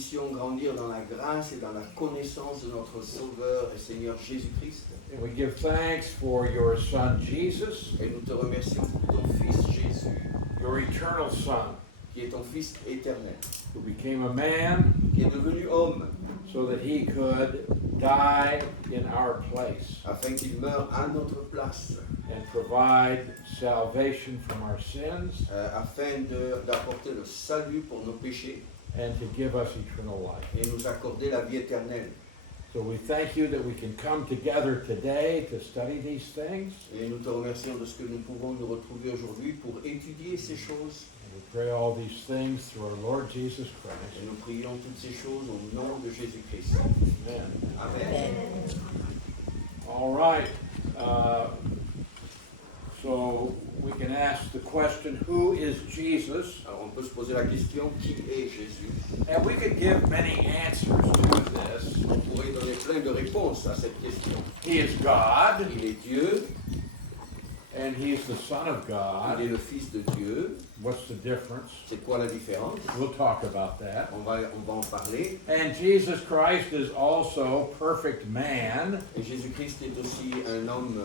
puissions grandir dans la grâce et dans la connaissance de notre Sauveur et Seigneur Jésus-Christ. And we give thanks for your Son Jesus, Et nous te remercions pour ton Fils Jésus, your eternal Son, qui est ton Fils éternel, who became a man qui est devenu homme, so that he could die in our place afin qu'il meure à notre place, and provide salvation from our sins afin d'apporter le salut pour nos péchés and to give us eternal life. et nous accorder la vie éternelle. So we thank you that we can come together today to study these things. Et nous te remercions de ce que nous pouvons nous retrouver aujourd'hui pour étudier ces choses. And we pray all these things through our Lord Jesus Et Christ. nous prions toutes ces choses au nom de Jésus-Christ. Amen. Amen. All right. So we can ask the question, who is Jesus? Alors on peut se poser la question, qui est Jésus? And we could give many answers to this. On pourrait donner plein de réponses à cette question. He is God, Il est Dieu, and he's the Son of il God. est le Fils de Dieu. What's the difference? C'est quoi la différence? We'll talk about that. On va en parler. And Jesus Christ is also perfect man, Et Jésus-Christ est aussi un homme,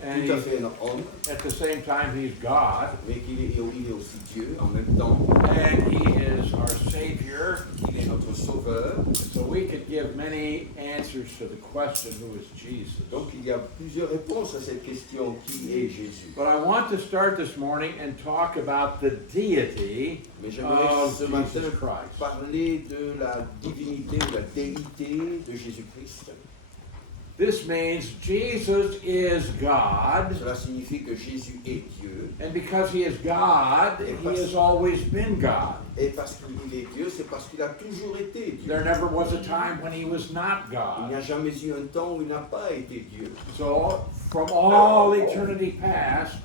and tout à he's, fait un homme, at the same time he's God, mais il est aussi Dieu en même temps. and he is our Savior. Il est notre Sauveur. So we could give many answers to the question, who is Jesus? Donc il y a plusieurs réponses à cette question, qui est Jésus? But I want to start this morning and talk about the deity Mais j'aimerais of ce matin Jesus Christ. parler de la divinité ou la déité de Jésus-Christ. This means Jesus is God, Cela signifie que Jésus est Dieu. and because he is God, he has always been God. Et parce qu'il est Dieu, c'est parce qu'il a toujours été Dieu. There never was a time when he was not Il n'y God. a jamais eu un temps où il n'a pas été Dieu. So, from all eternity past,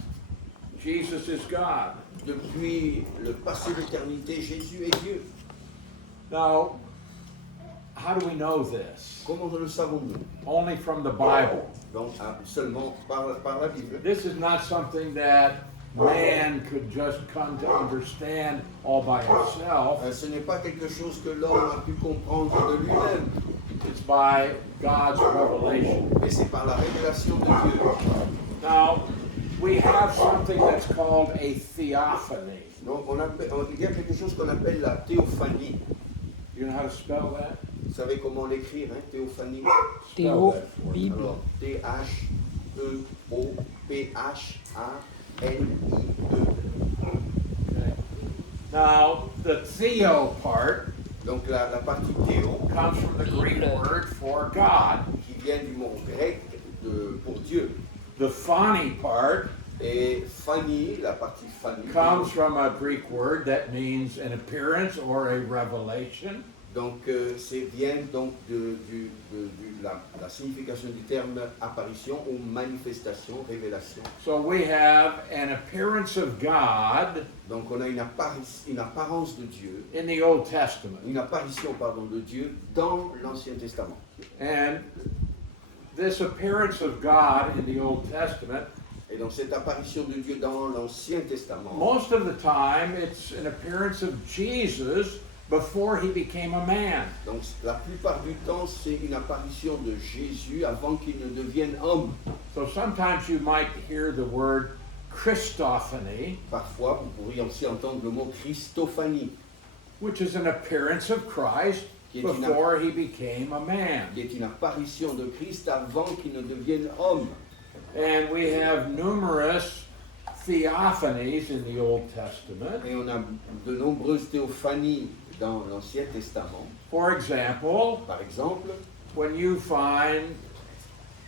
Jesus is God. Depuis le passé d'éternité, Jésus est Dieu. Now, how do we know this? Comment le savons-nous? Only from the Bible. Donc seulement par la Bible. This is not something that man could just come to understand all by himself. Ce n'est pas quelque chose que l'homme a pu comprendre de lui-même, It's by God's revelation. mais c'est par la révélation de Dieu. Now, we have something that's called a theophany. Donc il y a quelque chose qu'on appelle la théophanie. You know how to spell that? Vous savez comment l'écrire, hein, théophanie? Spell that for me. Bible. Alors, T-H-E-O-P-H-A-N-I-E. Okay. Now, the theo part Donc la partie théo, comes from the Greek word for God. qui vient du mot grec pour Dieu. The phani part Et phanie, la partie phanie, comes from a Greek word that means an appearance or a revelation. donc c'est vient donc de la signification du terme apparition ou manifestation, révélation. So we have an appearance of God Donc on a une apparence de Dieu, in the Old Testament. une apparition pardon de Dieu dans l'Ancien Testament. And this appearance of God in the Old Testament, Et donc cette apparition de Dieu dans l'Ancien Testament, most of the time it's an appearance of Jesus before he became a man. donc la plupart du temps c'est une apparition de Jésus avant qu'il ne devienne homme. So sometimes you might hear the word Christophany, Parfois vous pourriez aussi entendre le mot Christophanie, which is an appearance of Christ before he became a man. qui est une apparition de Christ avant qu'il ne devienne homme. And we have numerous theophanies in the Old Testament. Et on a de nombreuses théophanies dans l'Ancien Testament. For example, Par exemple, when you find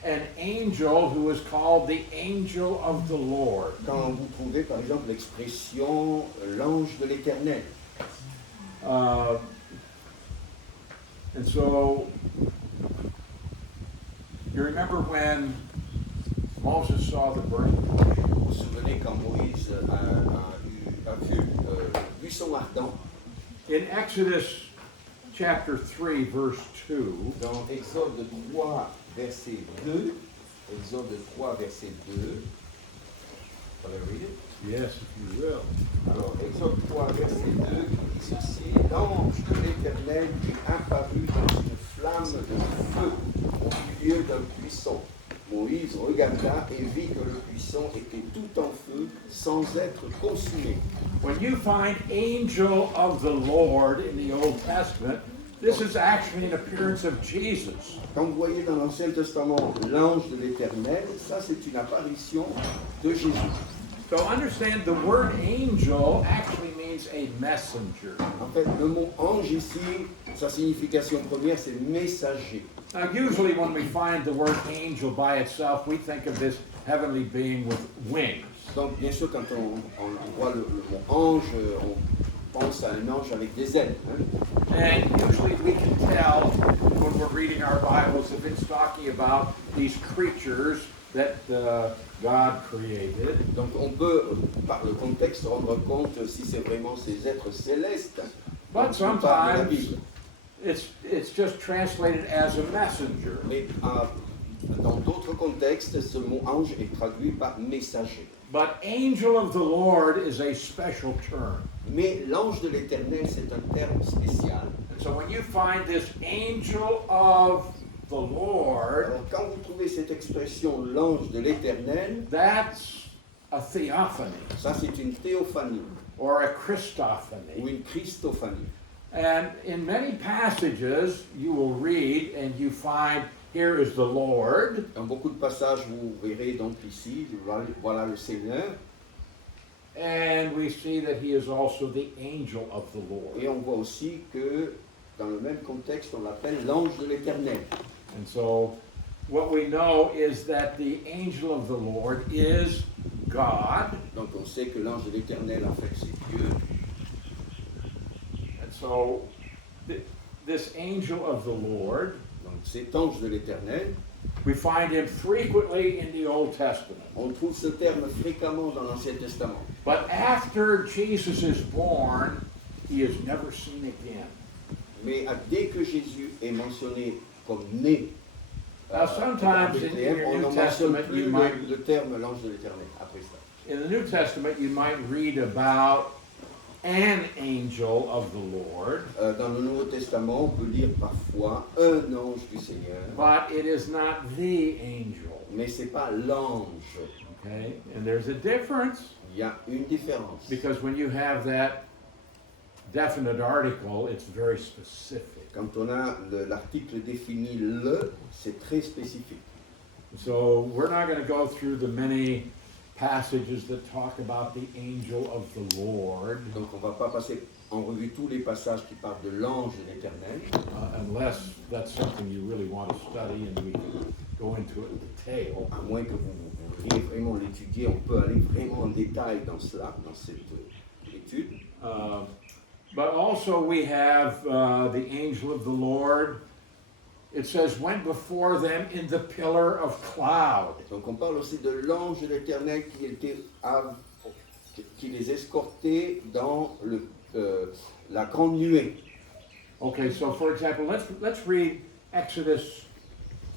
an angel who is called the angel of the Lord. quand vous trouvez par exemple l'expression l'ange de l'Éternel. And so, you remember when Moses saw the burning bush? Vous vous souvenez quand Moïse a vu son ardent In Exodus chapter 3, verse 2, dans Exode 3, verset 2. Exode 3, verset 2. Shall I read it? yes, if you will. Alors, Exode 3, verset 2, qui dit c'est l'ange de l'Éternel qui apparut dans une flamme de feu au milieu d'un buisson. Moïse regarda et vit que le buisson était tout en feu sans être consumé. When you find angel of the Lord in the Old Testament, this is actually an appearance of Jesus. Quand vous voyez dans l'Ancien Testament l'ange de l'Éternel, ça c'est une apparition de Jésus. So understand the word angel actually means a messenger. En fait, le mot ange ici, sa signification première, c'est messager. Now, usually when we find the word angel by itself, we think of this heavenly being with wings. Donc, bien sûr, quand on voit le mot ange, on pense à un ange avec des ailes. Hein. And usually we can tell when we're reading our Bibles if it's talking about these creatures that God created. Donc, on peut, par le contexte, se rendre compte si c'est vraiment ces êtres célestes. But dont parle la sometimes Bible. it's just translated as a messenger. Mais dans d'autres contextes, ce mot ange est traduit par messager. But angel of the Lord is a special term. Mais l'ange de l'Éternel, c'est un terme spécial. And so when you find this angel of the Lord, Alors, quand vous trouvez cette expression l'ange de l'Éternel, that's a theophany ça c'est une théophanie or a ou Christophany. une christophanie. And in many passages you will read and you find here is the Lord, Dans beaucoup de passages, vous verrez donc ici, voilà le Seigneur, and we see that he is also the angel of the Lord. et on voit aussi que dans le même contexte, on l'appelle l'ange de l'Éternel. And so what we know is that the angel of the Lord is God. Donc on sait que l'ange de l'Éternel, en fait, c'est Dieu. And so this angel of the Lord, Donc cet ange de l'Éternel, we find him frequently in the Old Testament. on trouve ce terme fréquemment dans l'Ancien Testament. But after Jesus is born, he is never seen again. Mais dès que Jésus est mentionné comme né, Now, sometimes in Bethléem, your on New n'en mentionne Testament, plus you might, le terme l'ange de l'Éternel après ça. in the New Testament, you might read about an angel of the Lord, Dans le Nouveau Testament, on peut lire parfois un ange du Seigneur, but it is not the angel. mais c'est pas l'ange. Okay, and there's a difference Il y a une différence. because when you have that definite article, it's very specific. Quand on a l'article défini le, c'est très spécifique. So we're not going to go through the many passages that talk about the angel of the Lord, Donc on ne va pas passer en revue tous les passages qui parlent de l'ange de l'Éternel, unless that's something you really want to study and we can go into it in detail. à moins que vous vouliez vraiment l'étudier. On peut aller vraiment en détail dans cela, dans cette étude. But also we have the angel of the Lord. It says, went before them in the pillar of cloud. Donc on parle aussi de l'ange de l'Éternel qui les escortait dans la grande nuée. Okay, so for example, let's read Exodus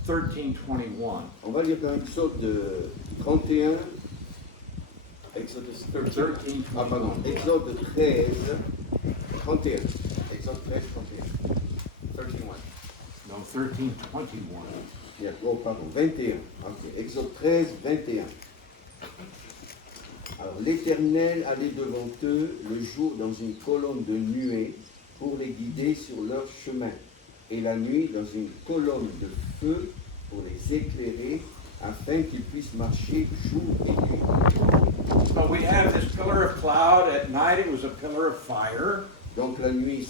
13:21. On va lire dans Exode 31, Exode 13, ah pardon, Exode 13, 31, Exode 13, 31, 31. No, 13:21. Yeah, oh pardon, 21, ok, Exode 13, 21. Alors l'Éternel allait devant eux le jour dans une colonne de nuée pour les guider sur leur chemin, et la nuit dans une colonne de feu pour les éclairer, afin qu'ils puissent marcher jour et nuit. So we have this pillar of cloud. At night it was a pillar of fire. Donc la nuit,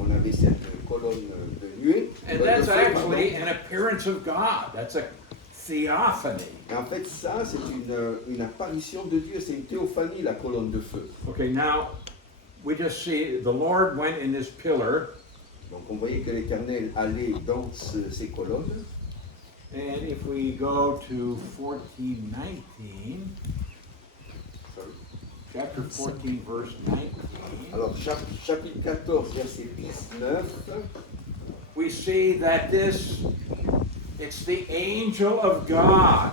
on avait cette colonne de nuée. And de that's feu, actually pardon. an appearance of God. That's a theophany. Et en fait, ça, c'est une apparition de Dieu, c'est une théophanie, la colonne de feu. Okay, now we just see the Lord went in this pillar, Donc on voyait que l'Éternel allait dans ces colonnes. and if we go to 14:19, chapter 14, verse 19, Alors chapitre 14, verset 19, we see that it's the angel of God.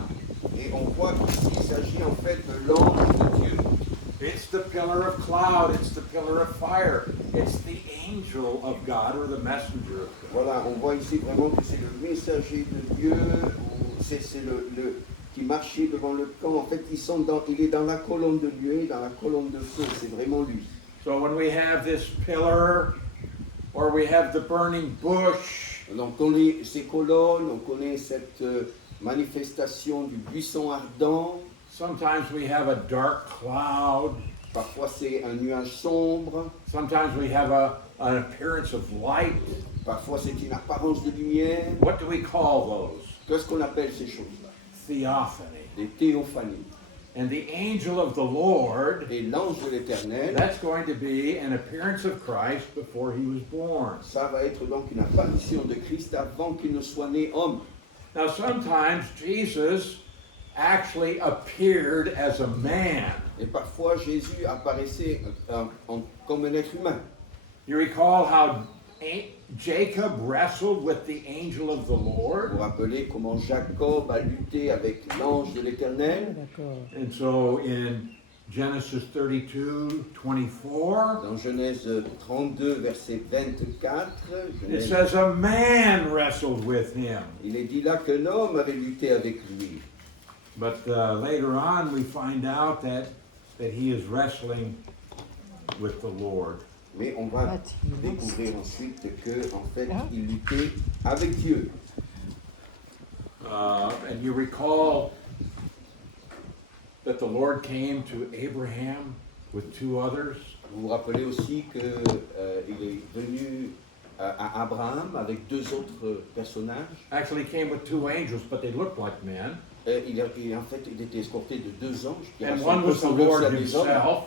et on voit qu'il s'agit en fait de l'ange de Dieu. It's the pillar of cloud, it's the pillar of fire. it's the angel of God or the messenger of God. Voilà, on voit ici vraiment que c'est le messager de Dieu, ou c'est le qui marchait devant le camp. En fait, il est dans la colonne de nuée, dans la colonne de feu. C'est vraiment lui. So when we have this pillar or we have the burning bush, Donc on connaît ces colonnes, on connaît cette manifestation du buisson ardent. sometimes we have a dark cloud, Parfois c'est un nuage sombre. sometimes we have an appearance of light. Parfois c'est une apparence de lumière. What do we call those? Qu'est-ce qu'on appelle ces choses-là? Theophany. Des théophanies. And the angel of the Lord, Et l'ange de l'Éternel, that's going to be an appearance of Christ before he was born. ça va être donc une apparition de Christ avant qu'il ne soit né homme. Now, sometimes Jesus actually appeared as a man. Et parfois Jésus apparaissait comme un être humain. You recall how Jacob wrestled with the angel of the Vous Lord? vous rappelez comment Jacob a lutté avec l'ange de l'Éternel? D'accord. And so in Genesis 32:24, Dans Genèse 32, verset 24, it says a man wrestled with him. il est dit là qu'un homme avait lutté avec lui. But later on, we find out that he is wrestling with the Lord. Mais on va découvrir ensuite que en fait, il luttait avec Dieu. And you recall that the Lord came to Abraham with two others. Vous vous rappelez aussi qu'il est venu à Abraham avec deux autres personnages. Actually, he came with two angels, but they looked like men. En fait, il était escorté de deux anges qui And one was the ressemblaient Lord à des hommes. himself.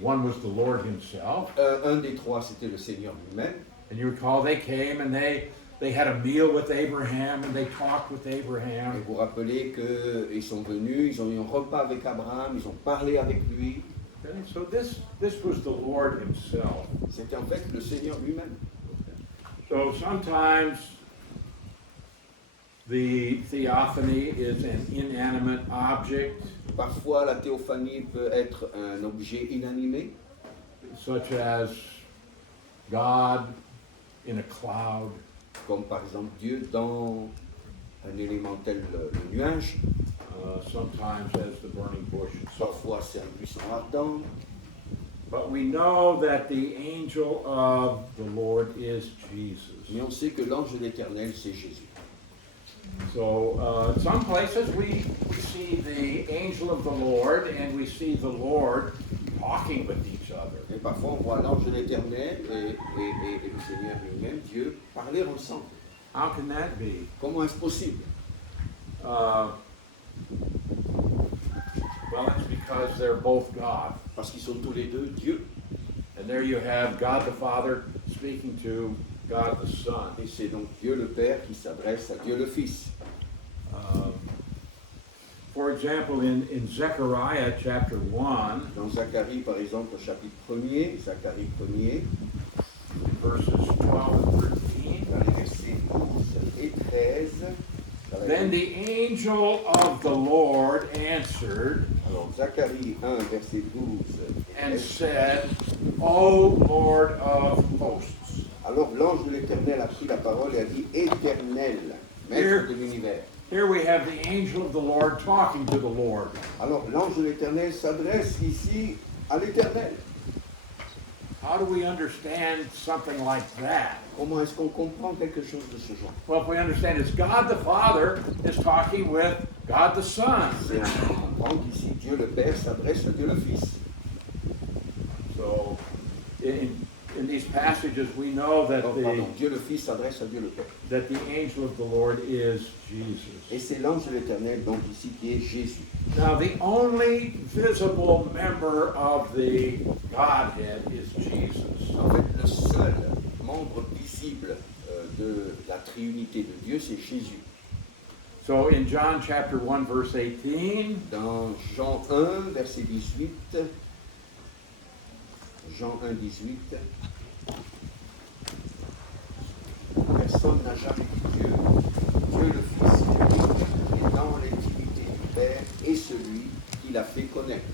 One was the Lord himself. Un des trois, c'était le Seigneur lui-même. And you recall they came and they had a meal with Abraham and they talked with Et Abraham. vous vous rappelez qu'ils sont venus, ils ont eu un repas avec Abraham, ils ont parlé avec lui. Okay, so this was the Lord himself. C'était en fait le Seigneur lui-même. So sometimes the theophany is an inanimate object, Parfois, la théophanie peut être un objet inanimé, such as God in a cloud, comme par exemple Dieu dans un élément tel le nuage. sometimes as the burning bush. And so, Parfois, c'est un buisson ardent. but we know that the angel of the Lord is Jesus. Mais on sait que l'ange de l'Éternel, c'est Jésus. So some places we see the angel of the Lord and we see the Lord talking with each other. Et parfois, on voit l'ange de l'Éternel et le Seigneur lui-même, Dieu, parler ensemble. How can that be? Comment est-ce possible? Well, it's because they're both God. Parce qu'ils sont tous les deux Dieu. And there you have God the Father speaking to God the Son. Et c'est donc Dieu le Père qui s'adresse à Dieu le Fils. For example, in Zechariah chapter 1, Dans Zacharie, par exemple, au chapitre 1er, Zacharie 1er, verses 12 and 13, dans les versets 12 et 13, then the angel of the Lord answered alors Zacharie 1, verset 12 et and 13, said, O Lord of hosts. alors l'ange de l'Éternel a pris la parole et a dit Éternel, maître de l'univers. Here we have the angel of the Lord talking to the Lord. Alors l'ange de l'Éternel s'adresse ici à l'Éternel. How do we understand something like that? Comment est-ce qu'on comprend quelque chose de ce genre? Well, if we understand it's God the Father is talking with God the Son. C'est on comprend qu'ici Dieu le Père s'adresse à Dieu le Fils. So in these passages we know that Dieu le Fils s'adresse à Dieu le Père. the angel of the Lord is Jesus. Et c'est l'ange de l'Éternel donc ici qui est Jésus. Now the only visible member of the Godhead is Jesus. En fait, le seul membre visible de la Trinité de Dieu, c'est Jésus. So in John chapter 1 verse 18, Dans Jean 1, verset 18, Jean 1, 18, personne n'a jamais vu Dieu. Dieu le Fils unique est dans l'intimité du Père et celui qui l'a fait connaître.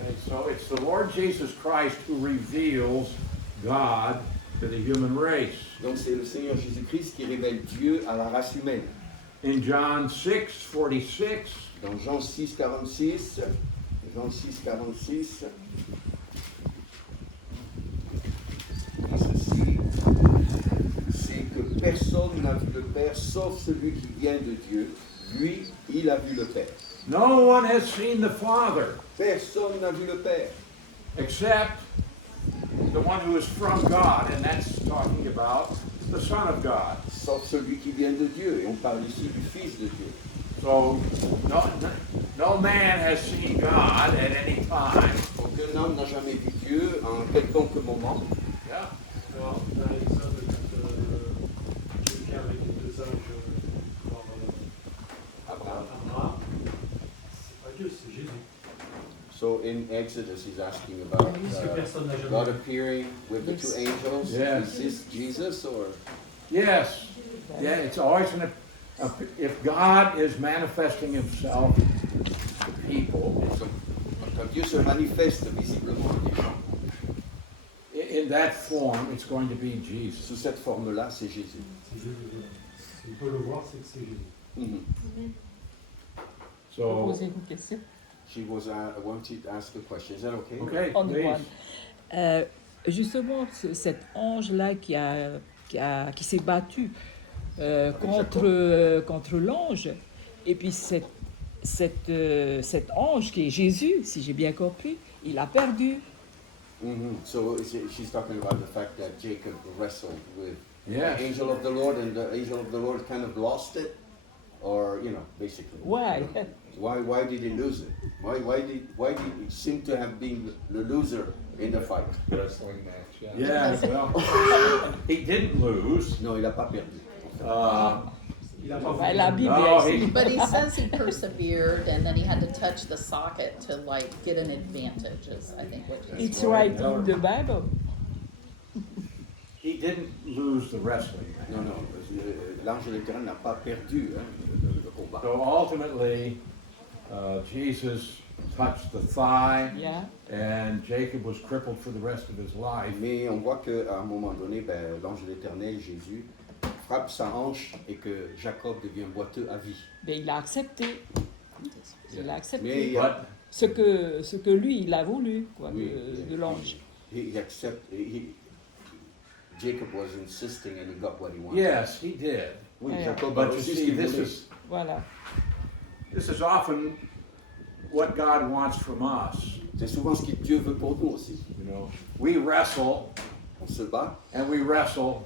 okay, so it's the Lord Jesus Christ who reveals God to the human race. Donc c'est le Seigneur Jésus-Christ qui révèle Dieu à la race humaine. In John 6:46, Dans Jean 6, 46, Jean 6, 46, dit ceci, c'est que personne n'a vu le Père sauf celui qui vient de Dieu. Lui, il a vu le Père. no one has seen the Father Personne n'a vu le Père, except the one who is from God, and that's talking about the Son of God. sauf celui qui vient de Dieu. Et on parle ici du Fils de Dieu. So no man has seen God at any time. Aucun homme n'a jamais vu Dieu en quelconque moment. Yeah. Alors, dans l'exode, quand Dieu vient avec les deux anges voir Abraham. Abraham, c'est pas Dieu, c'est Jésus. So in Exodus, he's asking about Parce que personne n'a jamais God vu. appearing with the two angels. Yes. Is this Jesus or? Yes. Yeah, it's always if God is manifesting himself to people Donc, quand Dieu se manifeste visiblement à des gens, in that form, it's going to be Jesus. sous cette forme-là, c'est Jésus. C'est Jésus. Voilà. Si on peut le voir, c'est que c'est Jésus. Mhm. So, Poser une question. She was wanted to ask a question. Is that okay? okay, On the please. one. Justement, cet ange-là qui s'est battu contre l'ange, et puis cet ange qui est Jésus, si j'ai bien compris, il a perdu. Mhm. So she's talking about the fact that Jacob wrestled with Yes. the angel of the Lord, and the angel of the Lord kind of lost it, or basically. Ouais. Why did he lose it? Why did he seem to have been the loser in the fight? Wrestling match, yeah. Yeah, well, he didn't lose. Non, il n'a pas perdu. Il a pas Ouais, vu. la Bible No, est he, But he says he persevered and then he had to touch the socket to like get an advantage is I think what he's It's right in the Bible. he didn't lose the wrestling match. Non, non, l'ange de l'Éternel n'a pas perdu le combat. So ultimately, Jesus touched the thigh, Yeah. and Jacob was crippled for the rest of his life. Mais on voit qu'à un moment donné, l'ange de l'Éternel, Jésus, frappe sa hanche et que Jacob devient boiteux à vie. Mais il a accepté. Il a accepté. Mais But Ce que lui, il a voulu, quoi, oui, de l'ange. Jacob was insisting and he got what he wanted. yes, he did. Oui, Yeah. Jacob a But you reçu ce see, qu'il this voulait. Voilà. is often what God wants from us. C'est souvent ce que Dieu veut pour nous aussi. You know, we wrestle On se bat and we wrestle,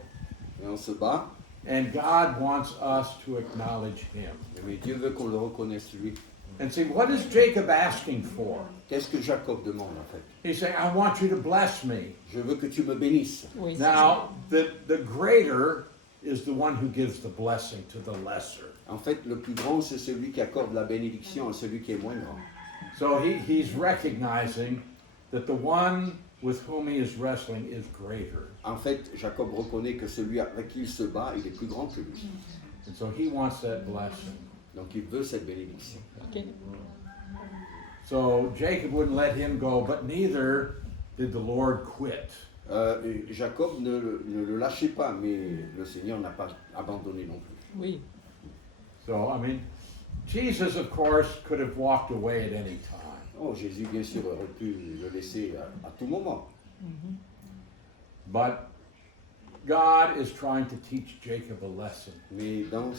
et on se bat, and God wants us to acknowledge Him. mais Dieu veut qu'on le reconnaisse lui. And see, what is Jacob asking for? Qu'est-ce que Jacob demande en fait? He's saying, I want you to bless me. Je veux que tu me bénisses. Oui, c'est Now, the greater is the one who gives the blessing to the lesser. En fait, le plus grand, c'est celui qui accorde la bénédiction à celui qui est moins grand. So he's recognizing that the one with whom he is wrestling is greater. En fait, Jacob reconnaît que celui avec qui il se bat, il est plus grand que lui. And so he wants that blessing. Donc il veut cette bénédiction. OK. So Jacob wouldn't let him go, but neither did the Lord quit. Jacob ne le lâchait pas, mais le Seigneur n'a pas abandonné non plus. Oui. So, I mean, Jesus, of course, could have walked away at any time. Oh, Jésus, bien sûr, aurait pu le laisser à tout moment. But God is trying to teach Jacob a lesson. Mais dans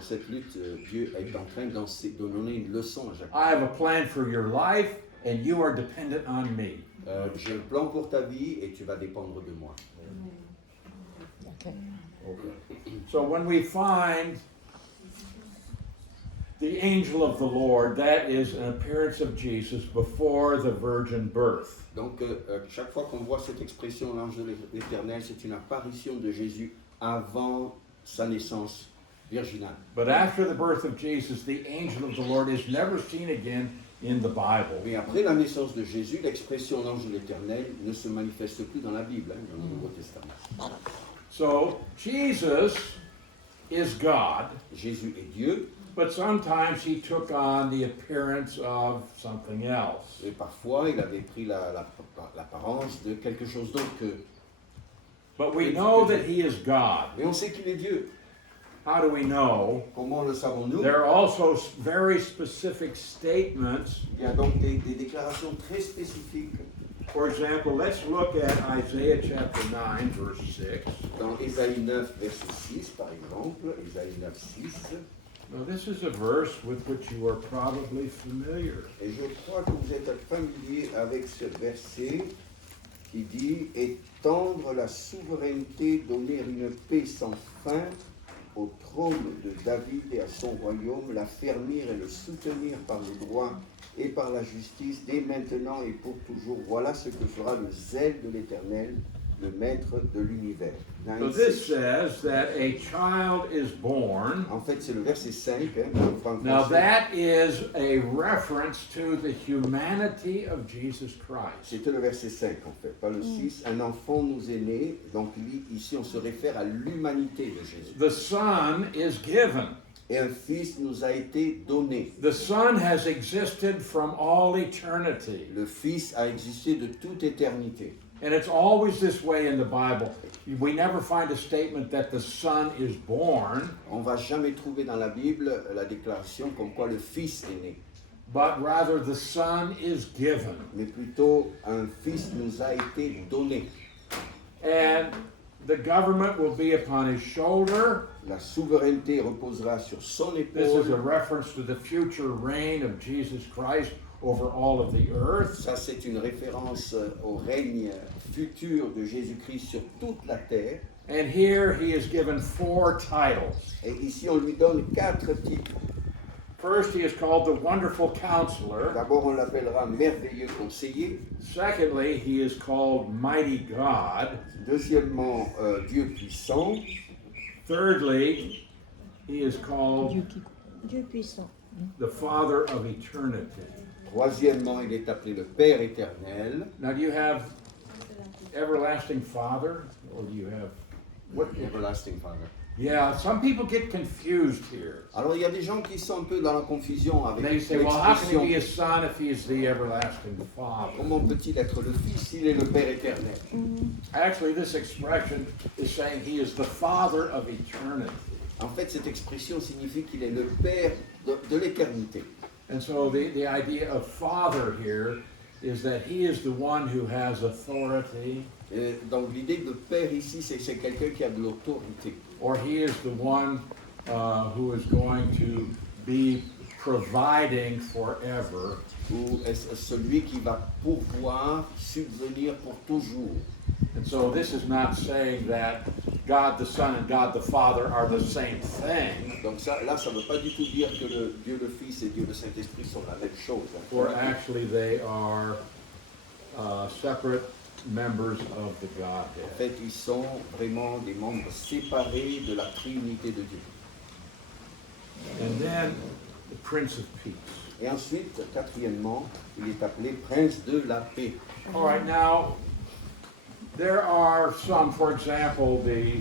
cette lutte, Dieu est en train de donner une leçon à Jacob. I have a plan for your life, and you are dependent on me. J'ai un plan pour ta vie et tu vas dépendre de moi. OK. So when we find the angel of the Lord, that is an appearance of Jesus before the virgin birth. Donc, chaque fois qu'on voit cette expression, l'ange de l'Éternel, c'est une apparition de Jésus avant sa naissance virginale. But after the birth of Jesus, the angel of the Lord is never seen again in the Bible. Mais après la naissance de Jésus, l'expression l'ange de l'Éternel ne se manifeste plus dans la Bible, dans le Nouveau Testament. So Jesus is God, Jésus est Dieu, but sometimes he took on the appearance of something else. et parfois il avait pris l'apparence de quelque chose d'autre que But we know that he is God. Et on sait qu'il est Dieu. How do we know? Comment le savons-nous? There are also very specific statements. Il y a donc des déclarations très spécifiques. For example, let's look at Isaiah chapter 9, verse 6. Dans Ésaïe 9, verset 6, par exemple, Ésaïe 9, 6. Now, this is a verse with which you are probably familiar. Et je crois que vous êtes familier avec ce verset qui dit « Étendre la souveraineté, donner une paix sans fin au trône de David et à son royaume, l'affermir et le soutenir par le droit et par la justice, dès maintenant et pour toujours. Voilà ce que fera le zèle de l'Éternel, le maître de l'univers. » So this says that a child is born. En fait, c'est le verset 5. Now that is a reference to the humanity of Jesus Christ. C'était le verset 5 en fait, pas le 6. Un enfant nous est né, donc ici on se réfère à l'humanité de Jésus. The Son is given. Et un fils nous a été donné. The Son has existed from all eternity. Le fils a existé de toute éternité. And it's always this way in the Bible. We never find a statement that the Son is born, On va jamais trouver dans la Bible la déclaration comme quoi le fils est né, but rather the Son is given. mais plutôt un fils nous a été donné. And the government will be upon his shoulder. La souveraineté reposera sur son This is a épaule. reference to the future reign of Jesus Christ over all of the earth. Ça, c'est une référence au règne futur de Jésus-Christ sur toute la terre. And here he is given 4 titles. Et ici, on lui donne 4 titres. First, he is called the Wonderful Counselor. D'abord, on l'appellera merveilleux conseiller. Secondly, he is called Mighty God. Deuxièmement, Dieu puissant. Thirdly, he is called Dieu puissant. the Father of Eternity. Troisièmement, il est appelé le Père éternel. Now, do you have Everlasting Father, or do you have what? Everlasting Father. Yeah, some people get confused here. Alors, il y a des gens qui sont un peu dans la confusion avec They say, well, how can he be l'expression. a son if he is the everlasting Father? Comment peut-il être le Fils s'il est le Père éternel? Actually, this expression is saying he is the Father of eternity. En fait, cette expression signifie qu'il est le Père de l'éternité. And so the idea of Father here is that he is the one who has authority, Et donc, l'idée de Père ici, c'est que c'est quelqu'un qui a de l'autorité. or he is the one who is going to be providing forever. Ou est-ce celui qui va pourvoir, subvenir pour toujours. And so this is not saying that God the Son and God the Father are the same thing, Donc ça, là, ça ne veut pas du tout dire que le Dieu le Fils et Dieu le Saint-Esprit sont la même chose. or actually they are separate members of the En Godhead. fait, ils sont vraiment des membres séparés de la Trinité de Dieu. And then the Prince of Peace. Et ensuite, quatrièmement, il est appelé Prince de la paix. All right, now, there are some, for example, the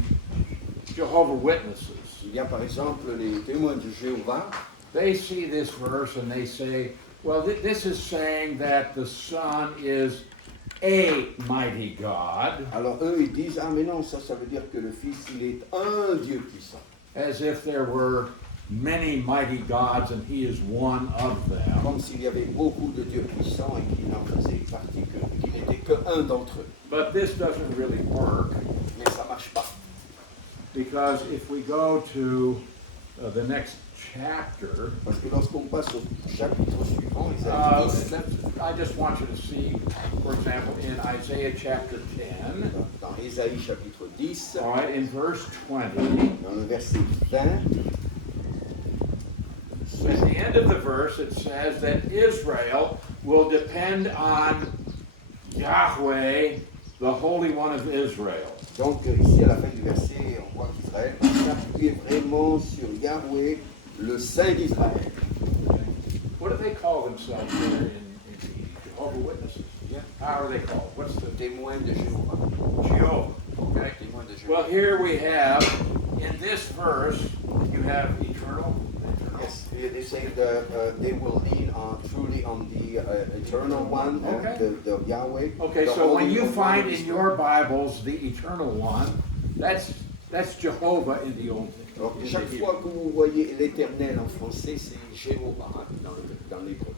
Jehovah Witnesses. Il y a par exemple les témoins de Jéhovah. They see this verse and they say, well, this is saying that the Son is a mighty God, Alors eux, ils disent, ah mais non, ça veut dire que le Fils, il est un Dieu puissant. as if there were many mighty gods and he is one of them. Comme s'il y avait beaucoup de dieux puissants et qu'il n'en faisait partie qu'il n'était qu'un d'entre eux. But this doesn't really work, Mais ça ne marche pas. because if we go to the next chapter, Parce que lorsqu'on passe au chapitre suivant, Isaïe 10, I just want you to see, for example, in Isaiah chapter 10, dans Ésaïe chapitre 10, all right, in verse 20, dans le verset 20, at the end of the verse it says that Israel will depend on Yahweh, the Holy One of Israel. donc ici à la fin du verset, on voit qu'Israël va s'appuyer vraiment sur Yahweh, le Saint d'Israël. What do they call themselves here in Jehovah Witnesses? Yeah. How are they called? What's the Témoin de Jéhovah. Jehovah? Okay. Témoin de Jéhovah. Well, here we have, in this verse, you have eternal. Il y Yes, they say they will lean truly on the eternal one, Okay. the Yahweh. Okay, the so when Holy you One find of in Israel. your Bibles the eternal one, that's Jehovah in the Old Alors, Testament. chaque fois que vous voyez l'éternel en français, c'est Jéhovah dans l'hébreu.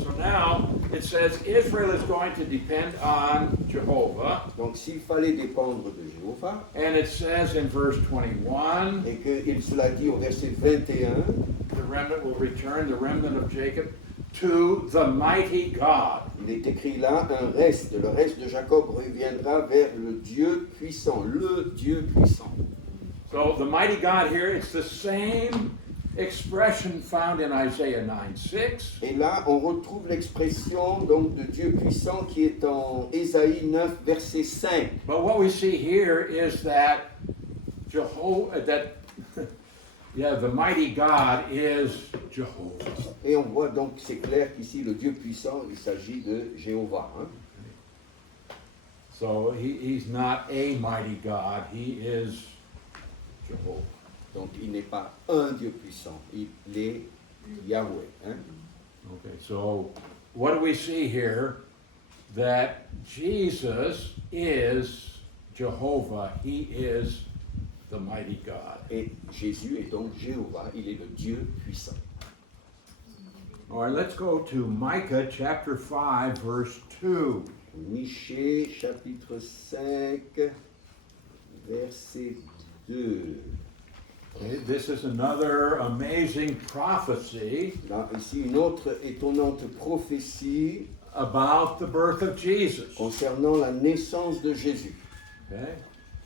So now it says Israel is going to depend on Jehovah, Donc, s'il fallait dépendre de Jéhovah, and it says in verse 21, et que cela dit au verset 21, the remnant will return, the remnant of Jacob, to the mighty God. il est écrit là, le reste de Jacob reviendra vers le Dieu puissant, le Dieu puissant. So the mighty God here, it's the same expression found in Isaiah 9:6. Et là, on retrouve l'expression donc de Dieu puissant qui est en Ésaïe 9, verset 5. But what we see here is that the mighty God is Jehovah. Et on voit donc, c'est clair qu'ici, le Dieu puissant, il s'agit de Jéhovah. Hein. So he's not a mighty God, he is Jehovah. Donc, il n'est pas un Dieu puissant, il est Yahweh. Hein. Okay, so what do we see here? That Jesus is Jehovah, he is the mighty God. Et Jésus est donc Jéhovah, il est le Dieu puissant. All right, let's go to Micah chapter 5, verse 2. Michée, chapitre 5, verset 2. Okay, this is another amazing prophecy Là, ici, une autre étonnante prophétie about the birth of Jesus. concernant la naissance de Jésus. Okay?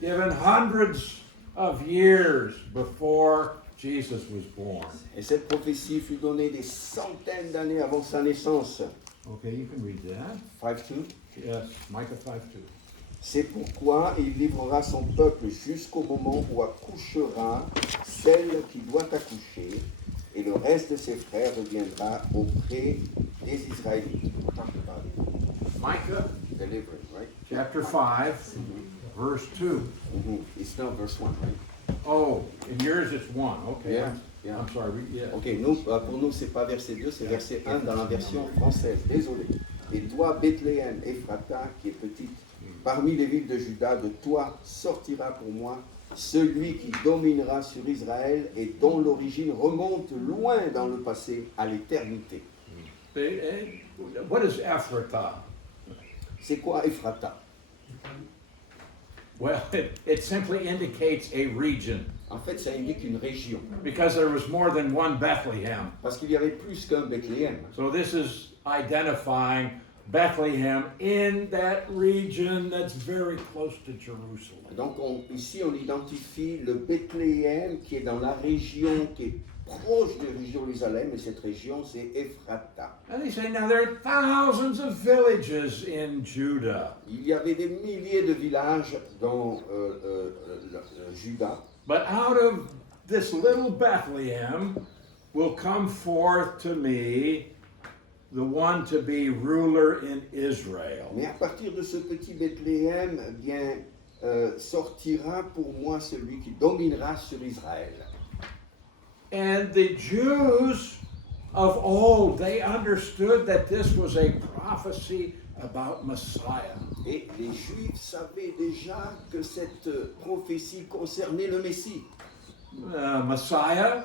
Given hundreds of years before Jesus was born. Et cette prophétie fut donnée des centaines d'années avant sa naissance. Okay, you can read that. 5:2. Yes, Micah 5:2. C'est pourquoi il livrera son peuple jusqu'au moment où accouchera celle qui doit accoucher, et le reste de ses frères reviendra auprès des Israélites. Micah Delivery, right? chapter 5, verse 2. It's not verse 1, right? Oh, in yours it's 1. Okay. Yeah, yeah. I'm sorry. Yeah. Ok, nous, pour nous, c'est pas verset 2, c'est verset 1 dans la version française. Désolé. Et toi, Bethléem, Ephrata, qui est petite, parmi les villes de Juda, de toi sortira pour moi celui qui dominera sur Israël et dont l'origine remonte loin dans le passé, à l'éternité. What is Ephrathah? C'est quoi Ephrata? Well, it simply indicates a region En fait, ça indique une région, because there was more than one Bethlehem. parce qu'il y avait plus qu'un Bethléem. So this is identifying Bethlehem in that region that's very close to Jerusalem. Donc ici, on identifie le Bethléem qui est dans la région qui est proche de Jérusalem, et cette région, c'est Ephrata. And they say now there are thousands of villages in Judah, Il y avait des milliers de villages dans Juda, but out of this little Bethlehem will come forth to me the one to be ruler in Israel. mais à partir de ce petit Bethléem, eh bien, sortira pour moi celui qui dominera sur Israël. And the Jews of old, they understood that this was a prophecy about Messiah. Et les Juifs savaient déjà que cette prophétie concernait le Messie, Messiah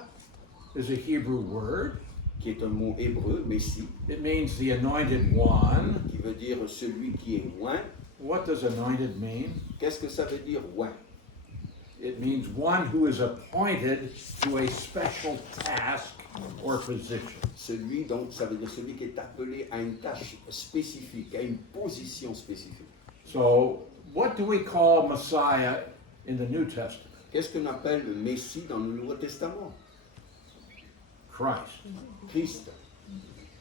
is a Hebrew word. qui est un mot hébreu, Messie, It means the anointed one. qui veut dire celui qui est oint. What does anointed mean? Qu'est-ce que ça veut dire oint? It means one who is appointed to a special task or position. Celui, donc, ça veut dire celui qui est appelé à une tâche spécifique, à une position spécifique. So, what do we call Messiah in the New Testament? Qu'est-ce qu'on appelle le Messie dans le Nouveau Testament? Christ. Christ.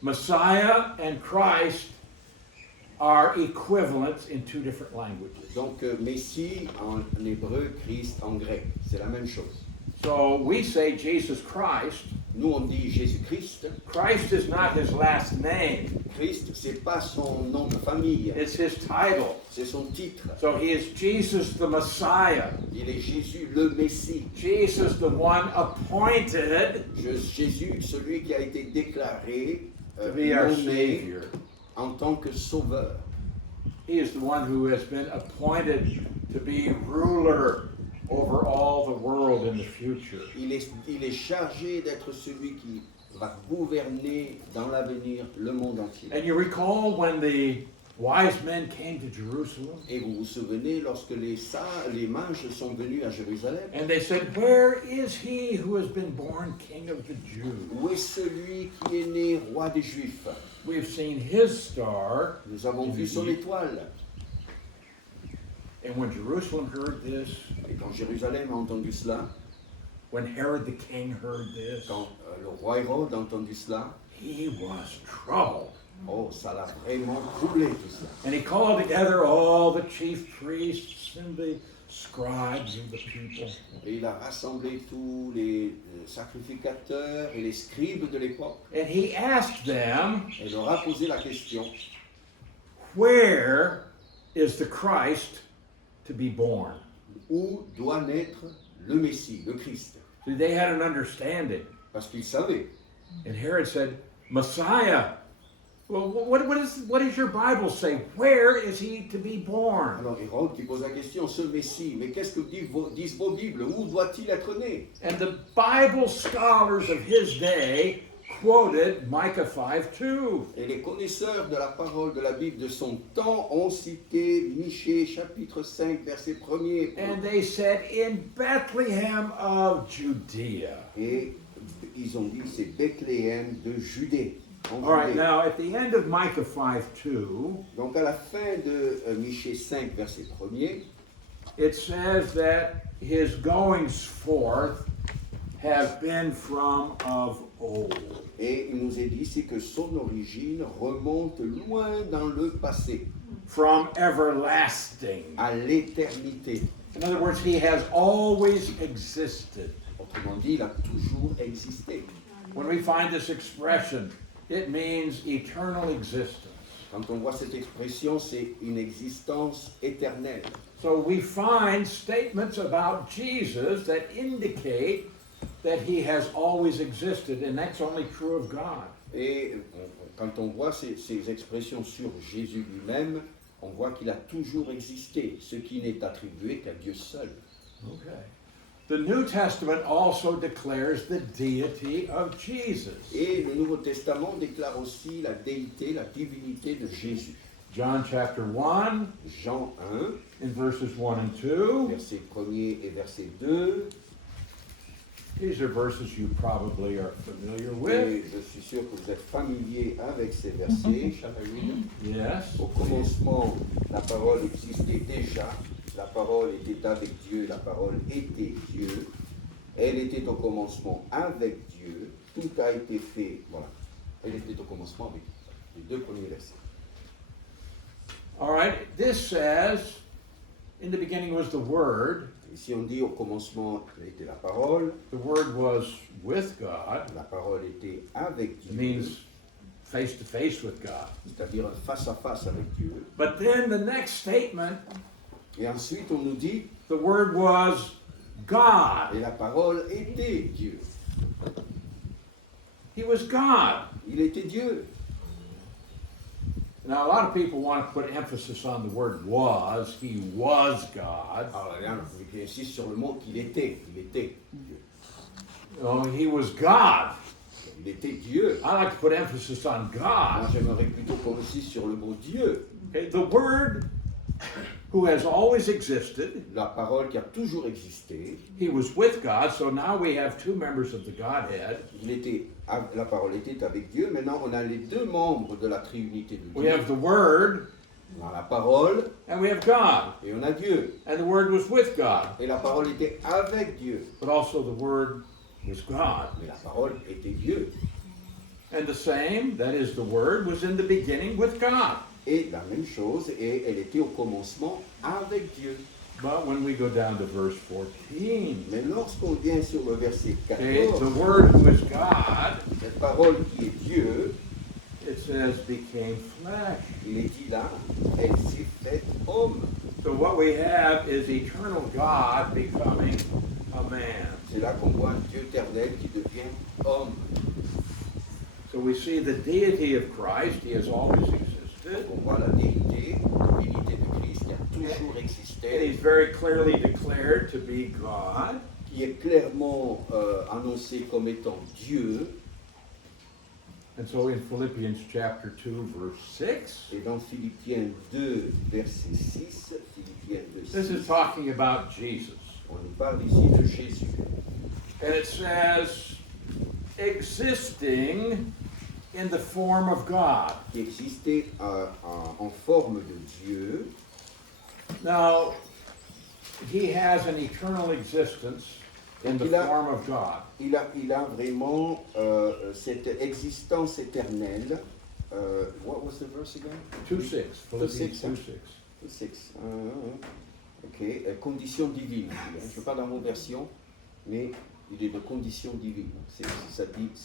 Messiah and Christ are equivalents in two different languages. Donc, Messie en hébreu, Christ en grec. C'est la même chose. So we say Jesus Christ, Nous, on dit Jésus-Christ. Christ is not his last name, Christ, c'est pas son nom de famille, it's his title. c'est son titre. So he is Jesus the Messiah, Il est Jésus le Messie. Jesus the one appointed Jésus, celui qui a été déclaré, to be our nommé Savior. en tant que sauveur. He is the one who has been appointed to be ruler over all the world in the future. Il est chargé d'être celui qui va gouverner dans l'avenir le monde entier. And you recall when the wise men came to Jerusalem Et vous vous souvenez lorsque les mages sont venus à Jérusalem, and they said, "Where is he who has been born King of the Jews?" où est celui qui est né roi des Juifs? We've seen his star. Nous avons vu son étoile. And when Jerusalem heard this, Et quand Jérusalem a entendu cela, when Herod the king heard this, quand le roi Hérode a entendu cela, he was troubled. oh, ça l'a vraiment troublé tout ça. And he called together all the chief priests and the scribes of the people. Et il a rassemblé tous les sacrificateurs et les scribes de l'époque. And he asked them, Et il leur a posé la question, "Where is the Christ to be born?" où doit naître le Messie, le Christ? See, they had an understanding. Parce qu'ils savaient. And Herod said, "Messiah." Well, what does your Bible say? Where is he to be born? Alors Hérode qui pose la question, ce Messie, mais qu'est-ce que disent vos Bibles? Où doit-il être né? And the Bible scholars of his day quoted Micah 5:2. Et les connaisseurs de la parole de la Bible de son temps ont cité Michée chapitre 5 verset 1er. And they said, "In Bethlehem of Judea." Et ils ont dit c'est Bethléem de Judée. En All right, Judée. now at the end of Micah 5:2, Donc à la fin de Michée 5 verset 1er, it says that his goings forth have been from of old. et il nous est dit ici que son origine remonte loin dans le passé, From everlasting. à l'éternité. In other words, he has always existed. Autrement dit, il a toujours existé. When we find this expression, it means eternal existence. Quand on voit cette expression, c'est une existence éternelle. So we find statements about Jesus that indicate that he has always existed, and that's only true of God. Et quand on voit ces expressions sur Jésus lui-même, on voit qu'il a toujours existé, ce qui n'est attribué qu'à Dieu seul. Okay. The New Testament also declares the deity of Jesus. Et le Nouveau Testament déclare aussi la déité, la divinité de Jésus. John chapter 1, Jean 1, in verses 1 and 2. verset 1er et verset 2. These are verses you probably are familiar with. Et je suis sûr que vous êtes familier avec ces versets. Chamaïne. Yes. Au commencement, la parole existait déjà. La parole était avec Dieu, la parole était Dieu. Elle était au commencement avec Dieu. Tout a été fait. Voilà. Elle était au commencement avec Dieu. Les deux premiers versets. All right. This says, in the beginning was the Word. Ici on dit au commencement était la parole. The Word was with God. La parole était avec It Dieu. means face to face with God. C'est-à-dire face à face avec Dieu. But then the next statement, Et ensuite on nous dit the Word was God. et la parole était Dieu. He was God. Il était Dieu. Now, a lot of people want to put emphasis on the word was. He was God. Alors là, on insiste sur le mot qu'il était. Il était Dieu. Oh, he was God. Il était Dieu. I like to put emphasis on Moi, God. j'aimerais plutôt qu'on insiste sur le mot Dieu. Okay, the Word who has always existed. La parole qui a toujours existé. He was with God, so now we have two members of the Godhead. La parole était avec Dieu. Maintenant, on a les deux membres de la Trinité de We Dieu. have the Word On a la parole and we have God. et on a Dieu. And the Word was with God, Et la parole était avec Dieu. but also the Word was God. Mais la parole était Dieu. And the same, that is, the Word, was in the beginning with God. Et la même chose, et elle était au commencement avec Dieu. But when we go down to verse 14, Mais lorsqu'on vient sur le verset okay, 14, the Word who is God, cette parole qui est Dieu, it says became flesh. il est dit là, elle s'est faite homme. So what we have is eternal God becoming a man. C'est là qu'on voit Dieu éternel qui devient homme. So we see the deity of Christ, he has always existed. On voit la divinité de Christ qui a toujours And existé, he's very clearly declared to be God. qui est clairement annoncé comme étant Dieu. And so in Philippians chapter 2, verse 6, Et dans Philippiens 2, verset 6, Philippiens 2, this 6, is talking about Jesus. on nous parle ici de Jésus. And it says, existing in the form of God. Qui existait en forme de Dieu. Now, he has an eternal existence in the Il a- form of God. Il a vraiment cette existence éternelle. What was the verse again? 2:6, Philippians 2:6, hein? 2:6. 6. Ok, condition divine. Je ne sais pas dans mon version, mais il est de condition divine. C'est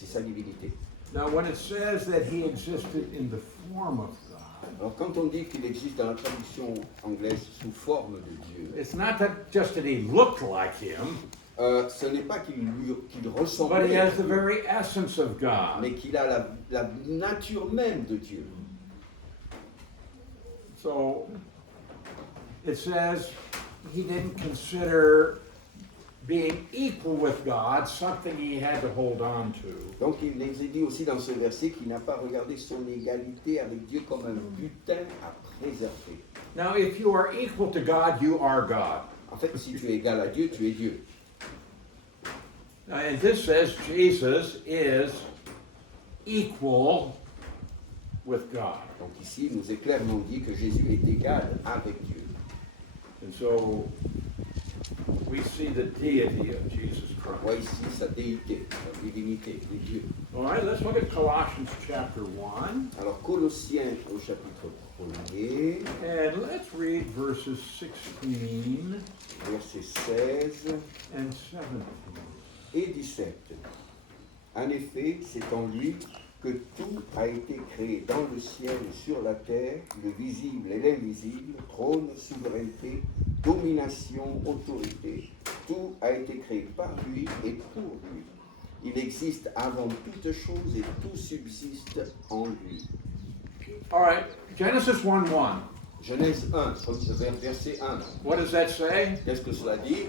sa divinité. Now, when it says that he existed in the form of God, Alors quand on dit qu'il existe dans la traduction anglaise sous forme de Dieu, it's not that just that he looked like him, ce n'est pas qu'il but he ressemblait, has the very essence of God. mais qu'il a la nature même de Dieu. So it says he didn't consider being equal with God something he had to hold on to. Donc il nous est dit aussi dans ce verset qu'il n'a pas regardé son égalité avec Dieu comme un butin à préserver. Now, if you are equal to God, you are God. En fait, si tu es égal à Dieu, tu es Dieu. And this says Jesus is equal with God. Donc ici, il nous est clairement dit que Jésus est égal avec Dieu. And so we see the deity of Jesus On voit Christ. ici sa déité, sa divinité, il est Dieu. All right, let's look at Colossians chapter 1, Alors Colossiens au chapitre 1er, and let's read verses 16 versets 16 and 17. et 17. En effet, c'est en lui que tout a été créé dans le ciel et sur la terre, le visible et l'invisible, trône, souveraineté, domination, autorité. Tout a été créé par lui et pour lui. Il existe avant toute chose et tout subsiste en lui. All right, Genesis 1:1. Genèse 1, verset 1. What does that say? Qu'est-ce que cela dit?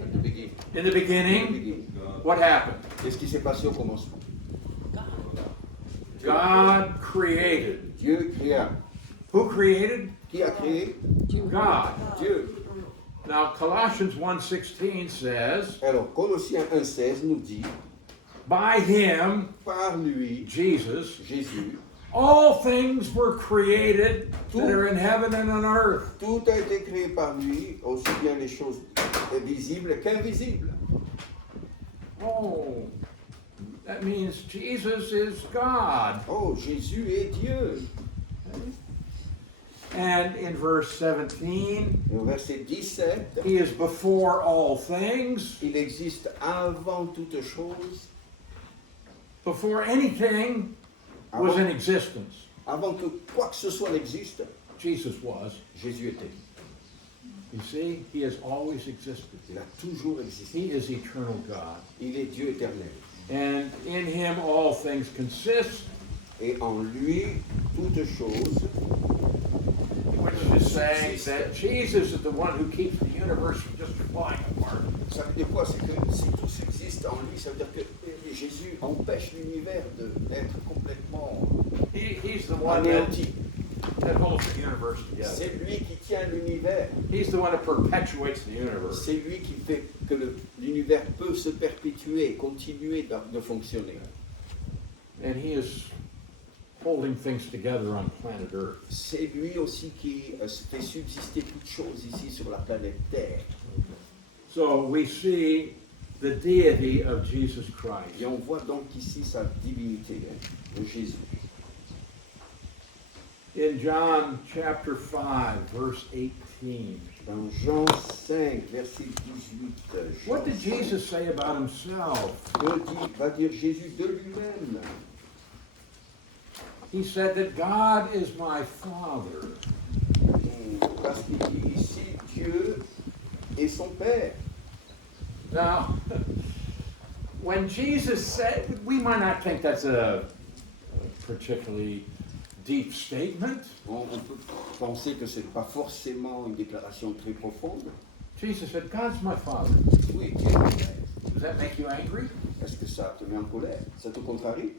At the beginning. In the At the beginning, beginning. what happened? Qu'est-ce qui s'est passé au commencement? God created. Dieu créa. Who created? Qui a créé? God. Dieu. Now, Colossians 1:16 says, Alors, Colossiens 1,16 nous dit, by him, par lui, Jesus, Jésus, all things were created that are in heaven and on earth. tout a été créé par lui, aussi bien les choses visibles qu'invisibles. Oh, that means Jesus is God. Oh, Jésus est Dieu. And in verse 17, Et au verset 17, he is before all things. il existe avant toute chose, Before anything was in existence, avant que quoi que ce soit n'existe, Jesus was. Jésus était. You see, he has always existed. Il a toujours existé. He is eternal God. Il est Dieu éternel. And in him all things consist, Et en lui, toute chose, which is saying that Jesus is the one who keeps the universe from just flying apart. ça veut dire quoi? C'est que si tout existe en lui, ça veut dire que Jésus empêche l'univers d'être complètement He's the one anéanti. that holds the universe together. C'est lui qui tient l'univers. He's the one that perpetuates the universe. C'est lui qui fait que l'univers peut se perpétuer, continuer de fonctionner. And he is holding things together on planet Earth. C'est lui aussi qui fait subsister toutes choses ici sur la planète Terre. So we see the deity of Jesus Christ. Et on voit donc ici sa divinité de Jésus. In John chapter 5, verse 18, Dans Jean 5, verset 18, what did Jean 5, Jesus say about himself? va dire Jésus de lui-même. He said that God is my Father. Parce qu'il dit ici, Dieu est son Père. Now, when Jesus said, we might not think that's a particularly deep statement. On peut penser que ce n'est pas forcément une déclaration très profonde. Jesus said, God's my Father. Oui, Dieu est mon Père. Does that make you angry? Est-ce que ça te met en colère? Ça te contrarie?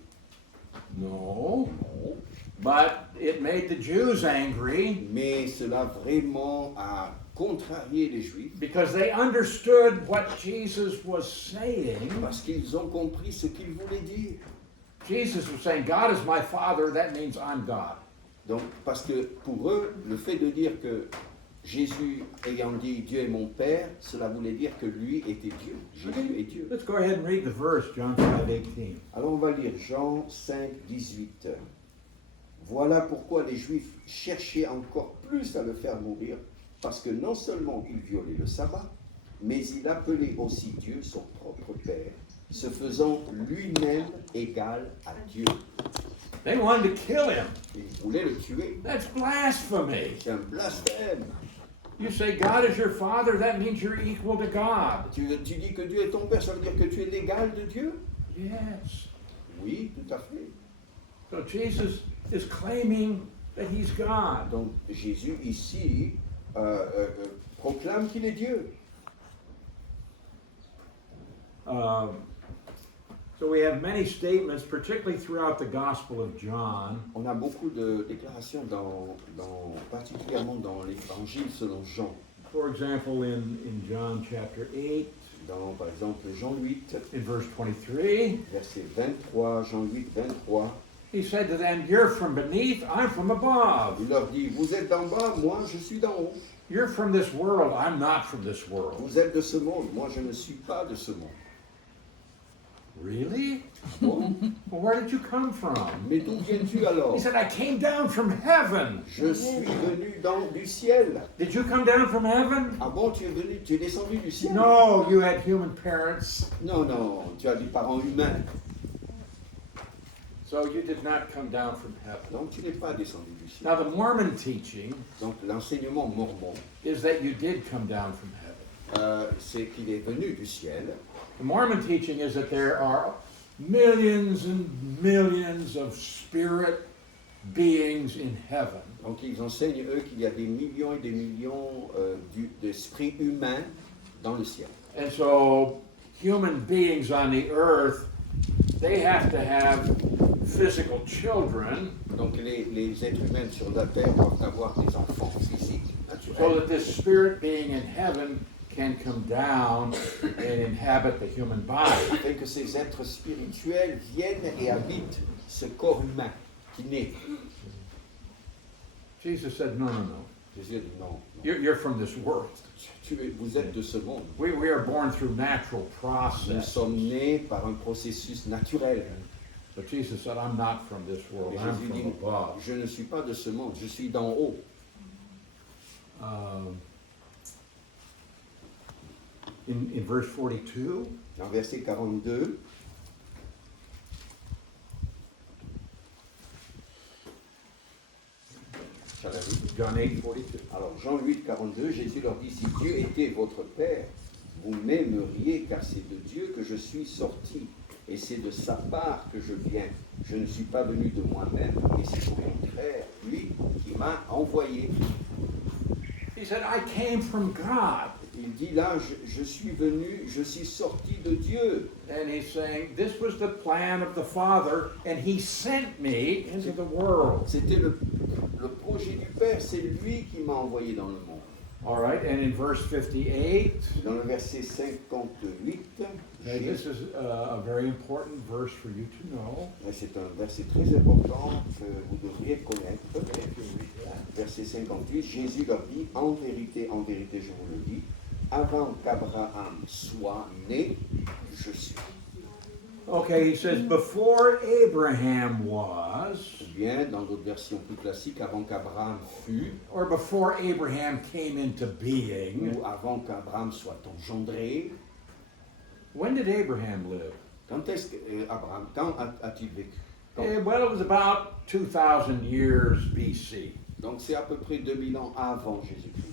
No. Non. But it made the Jews angry Mais cela vraiment a contrarié les Juifs because they understood what Jesus was saying. parce qu'ils ont compris ce qu'il voulait dire. Jesus was saying, God is my Father, that means I'm God. Donc, parce que pour eux, le fait de dire que Jésus ayant dit Dieu est mon Père, cela voulait dire que lui était Dieu. Jésus est Dieu. Let's go ahead and read the verse, John 5:18. Alors on va lire Jean 5, 18. Voilà pourquoi les Juifs cherchaient encore plus à le faire mourir, parce que non seulement il violait le sabbat, mais il appelait aussi Dieu son propre Père, se faisant lui-même égal à Dieu. They wanted to kill him. Ils voulaient le tuer. That's blasphemy. C'est un blasphème. You say God is your Father, that means you're equal to God. Tu dis que Dieu est ton Père, ça veut dire que tu es l'égal de Dieu? Yes. Oui, tout à fait. So Jesus is claiming that he's God. Donc Jésus ici proclame qu'il est Dieu. So we have many statements, particularly throughout the Gospel of John, On a beaucoup de déclarations particulièrement dans l'Évangile selon Jean. for example, in John chapter 8, Dans, par exemple, Jean 8, in verse 23, verset 23, Jean 8, 23, he said to them, you're from beneath, I'm from above. il leur dit, vous êtes d'en bas, moi je suis d'en haut. You're from this world, I'm not from this world. Vous êtes de ce monde, moi je ne suis pas de ce monde. Really? Bon, Well, where did you come from? mais d'où viens-tu alors? He said, I came down from heaven. Je suis venu du ciel. Did you come down from heaven? Ah bon, tu es descendu du ciel? No, you had human parents. Non, non, tu as des parents humains. So you did not come down from heaven. Donc tu n'es pas descendu du ciel. Now, the Mormon teaching Donc l'enseignement mormon, is that you did come down from heaven. c'est qu'il est venu du ciel. The Mormon teaching is that there are millions and millions of spirit beings in heaven. Donc ils enseignent, eux, qu'il y a des millions et des millions d'esprits humains dans le ciel. And so human beings on the earth, they have to have physical children Donc les êtres humains sur la terre doivent avoir des enfants physiques, so naturels, that this spirit being in heaven can come down and inhabit the human body. afin que ces êtres spirituels viennent et habitent ce corps humain qui naît. Jesus said, no, no, no. Jésus a dit non, non. You're from this world. Vous êtes de ce monde. We are born through natural Nous process. sommes nés par un processus naturel. But Jesus said, I'm not from this world. Et I'm Jésus from dit, above. je ne suis pas de ce monde, je suis d'en haut. In verse 42, Dans verset 42, ça l'a vu. John 8:42. Alors Jean 8, 42, Jésus leur dit, si Dieu était votre Père, vous m'aimeriez car c'est de Dieu que je suis sorti et c'est de sa part que je viens. Je ne suis pas venu de moi-même, mais c'est au contraire lui qui m'a envoyé. He said, I came from God. Il dit là, je suis venu, je suis sorti de Dieu. And he's saying, this was the plan of the Father, and he sent me into the world. C'était le projet du Père, c'est lui qui m'a envoyé dans le monde. All right, and in verse 58, Dans le verset 58, okay, this is a very important verse for you to know. c'est un verset très important que vous devriez connaître. Verset 58, Jésus leur dit, en vérité, je vous le dis, avant qu'Abraham soit né, je suis. Okay, he says, before Abraham was, Ou bien, dans d'autres versions plus classiques, avant qu'Abraham fût, or before Abraham came into being. ou avant qu'Abraham soit engendré. When did Abraham live? Quand est-ce que Abraham, quand a-t-il vécu? Quand? Well, it was about 2,000 years BC. Donc c'est à peu près 2000 ans avant Jésus-Christ.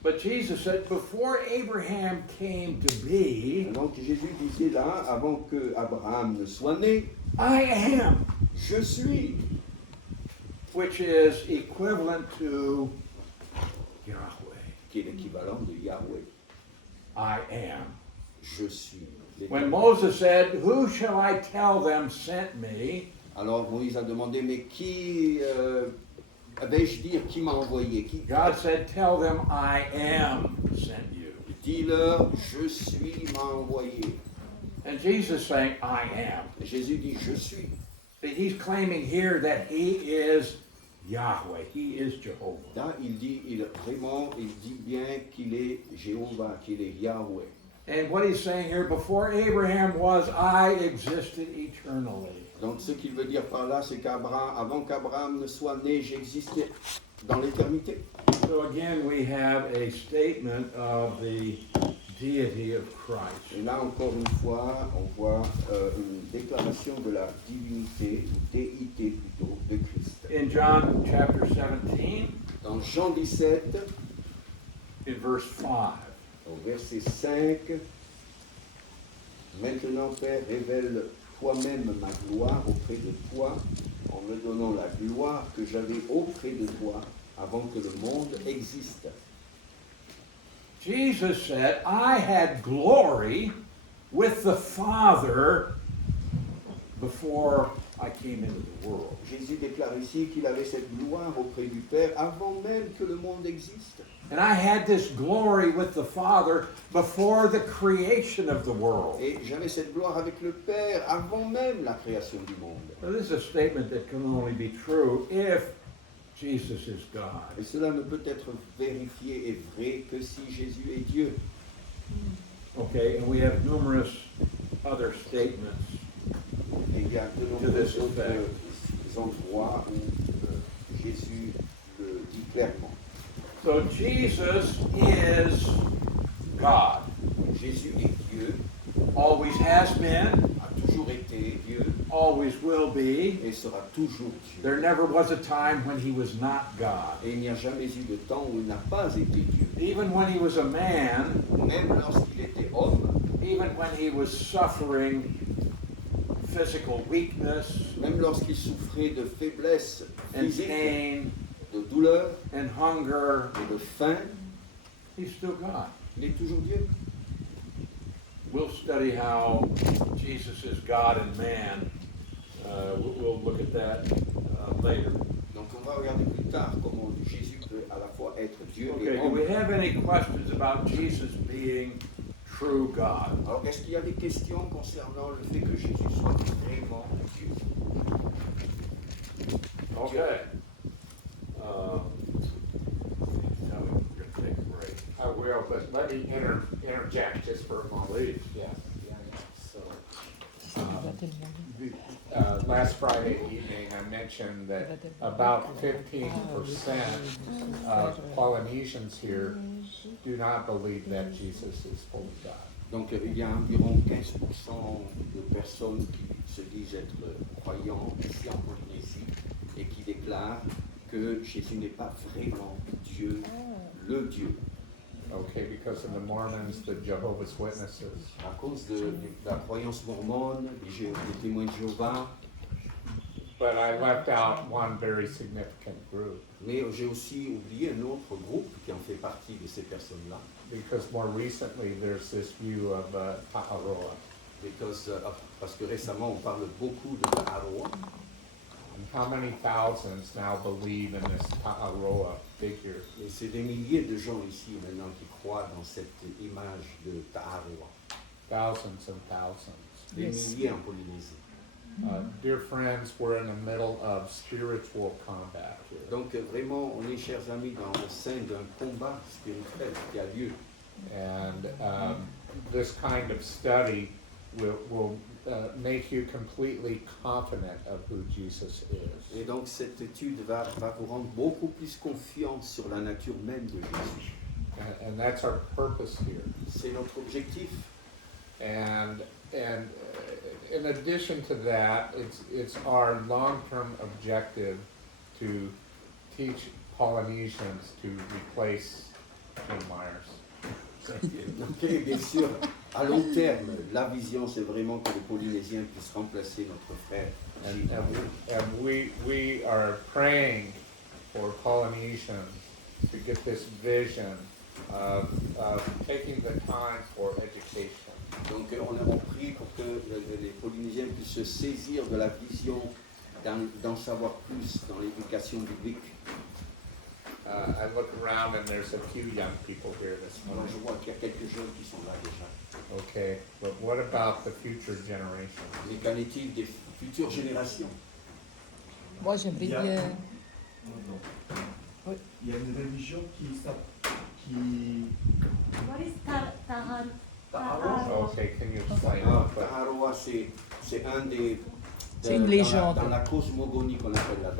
But Jesus said, before Abraham came to be, Donc Jésus disait là, avant que Abraham ne soit né, I am, je suis, which is equivalent to Yahweh. qui est l'équivalent de Yahweh. I am. Je suis. When Moses said, who shall I tell them sent me? Alors Moïse a demandé, mais qui vais-je dire qui m'a envoyé? Qui? God said, tell them I am sent you. Dis-leur, je suis m'a envoyé. And Jesus saying, I am. Et Jésus dit, je suis. But he's claiming here that he is Yahweh. He is Jehovah. Là, il dit bien qu'il est Jéhovah, qu'il est Yahweh. And what he's saying here, before Abraham was, I existed eternally. Donc ce qu'il veut dire par là, c'est qu'avant qu'Abraham ne soit né, j'existais dans l'éternité. So again, we have a statement of the deity of Christ. Et là encore une fois, on voit une déclaration de la divinité, ou déité plutôt, de Christ. In John chapter 17, Dans Jean 17, in verse 5, au verset 5, maintenant Père, révèle toi-même ma gloire auprès de toi, en me donnant la gloire que j'avais auprès de toi avant que le monde existe. Jesus said, I had glory with the Father before I came into the world. Jésus déclare ici qu'il avait cette gloire auprès du Père avant même que le monde existe. And I had this glory with the Father before the creation of the world. Et j'avais cette gloire avec le Père avant même la création du monde. Now, this is a statement that can only be true if Jesus is God. Et cela ne peut être vérifié et vrai que si Jésus est Dieu. Okay, and we have numerous other statements. Et il y a de nombreux autres endroits où Jésus le dit clairement. So Jesus is God. Jésus est Dieu, Always has been, a toujours été Dieu always will be. et sera toujours Dieu. There never was a time when he was not God. Et il n'y a jamais eu de temps où il n'a pas été Dieu. Even when he was a man, Même lorsqu'il était homme, even when he was suffering physical weakness même lorsqu'il souffrait de faiblesse and physique, pain de douleur and hunger, et de faim, he's still God. il est toujours Dieu. We'll study how Jesus is God and man. We'll look at that later. Donc on va regarder plus tard comment Jésus peut à la fois être Dieu Okay, et do we homme. have any questions about Jesus being true God? Alors est-ce qu'il y a des questions concernant le fait que Jésus soit vraiment Dieu? Okay. Now we're going to take a break. I will, but let me interject just for a moment. Please. Yeah. So, last Friday evening, I mentioned that about 15% of Polynesians here do not believe that Jesus is fully God. Donc il y a environ 15% de personnes qui se disent être croyants ici en Polynésie et qui déclarent que Jésus n'est pas vraiment Dieu, le Dieu. Okay, because of the Mormons, the Jehovah's Witnesses. À cause de la croyance mormone, des témoins de Jéhovah, But I left out one very significant group mais j'ai aussi oublié un autre groupe qui en fait partie de ces personnes-là. because more recently there's this view of Ta'aroa. Parce que récemment on parle beaucoup de Ta'aroa. And how many thousands now believe in this Ta'aroa figure? Et c'est des milliers de gens ici maintenant qui croient dans cette image de Ta'aroa. Thousands and thousands. Des Yes. milliers en Polynésie. Dear friends, we're in the middle of spiritual combat here. Donc vraiment, on est, chers amis, dans le sein d'un combat spirituel qui a lieu. And this kind of study will make you completely confident of who Jesus is. Et donc cette étude va vous rendre beaucoup plus confiant sur la nature même de Jésus. And that's our purpose here. C'est notre objectif. And in addition to that, it's our long-term objective to teach Polynesians to replace Jim Myers. Ok, bien sûr, à long terme, la vision, c'est vraiment que les Polynésiens puissent remplacer notre frère. And we are praying for Polynesians to get this vision of taking the time for education. Donc on prie pour que les Polynésiens puissent se saisir de la vision, d'en savoir plus dans l'éducation biblique. I look around and there's a few young people here this Moi, morning. je vois qu'il y a quelques jeunes qui sont là déjà. Okay, but what about the future generation? Mais qu'en est-il des futures générations? Moi, j'aimerais bien. Il y a une religion qui What is Taharu? Okay, can you explain Ah, that? Taharoa, c'est un des... C'est une légende. Dans la cosmogonie qu'on appelle là,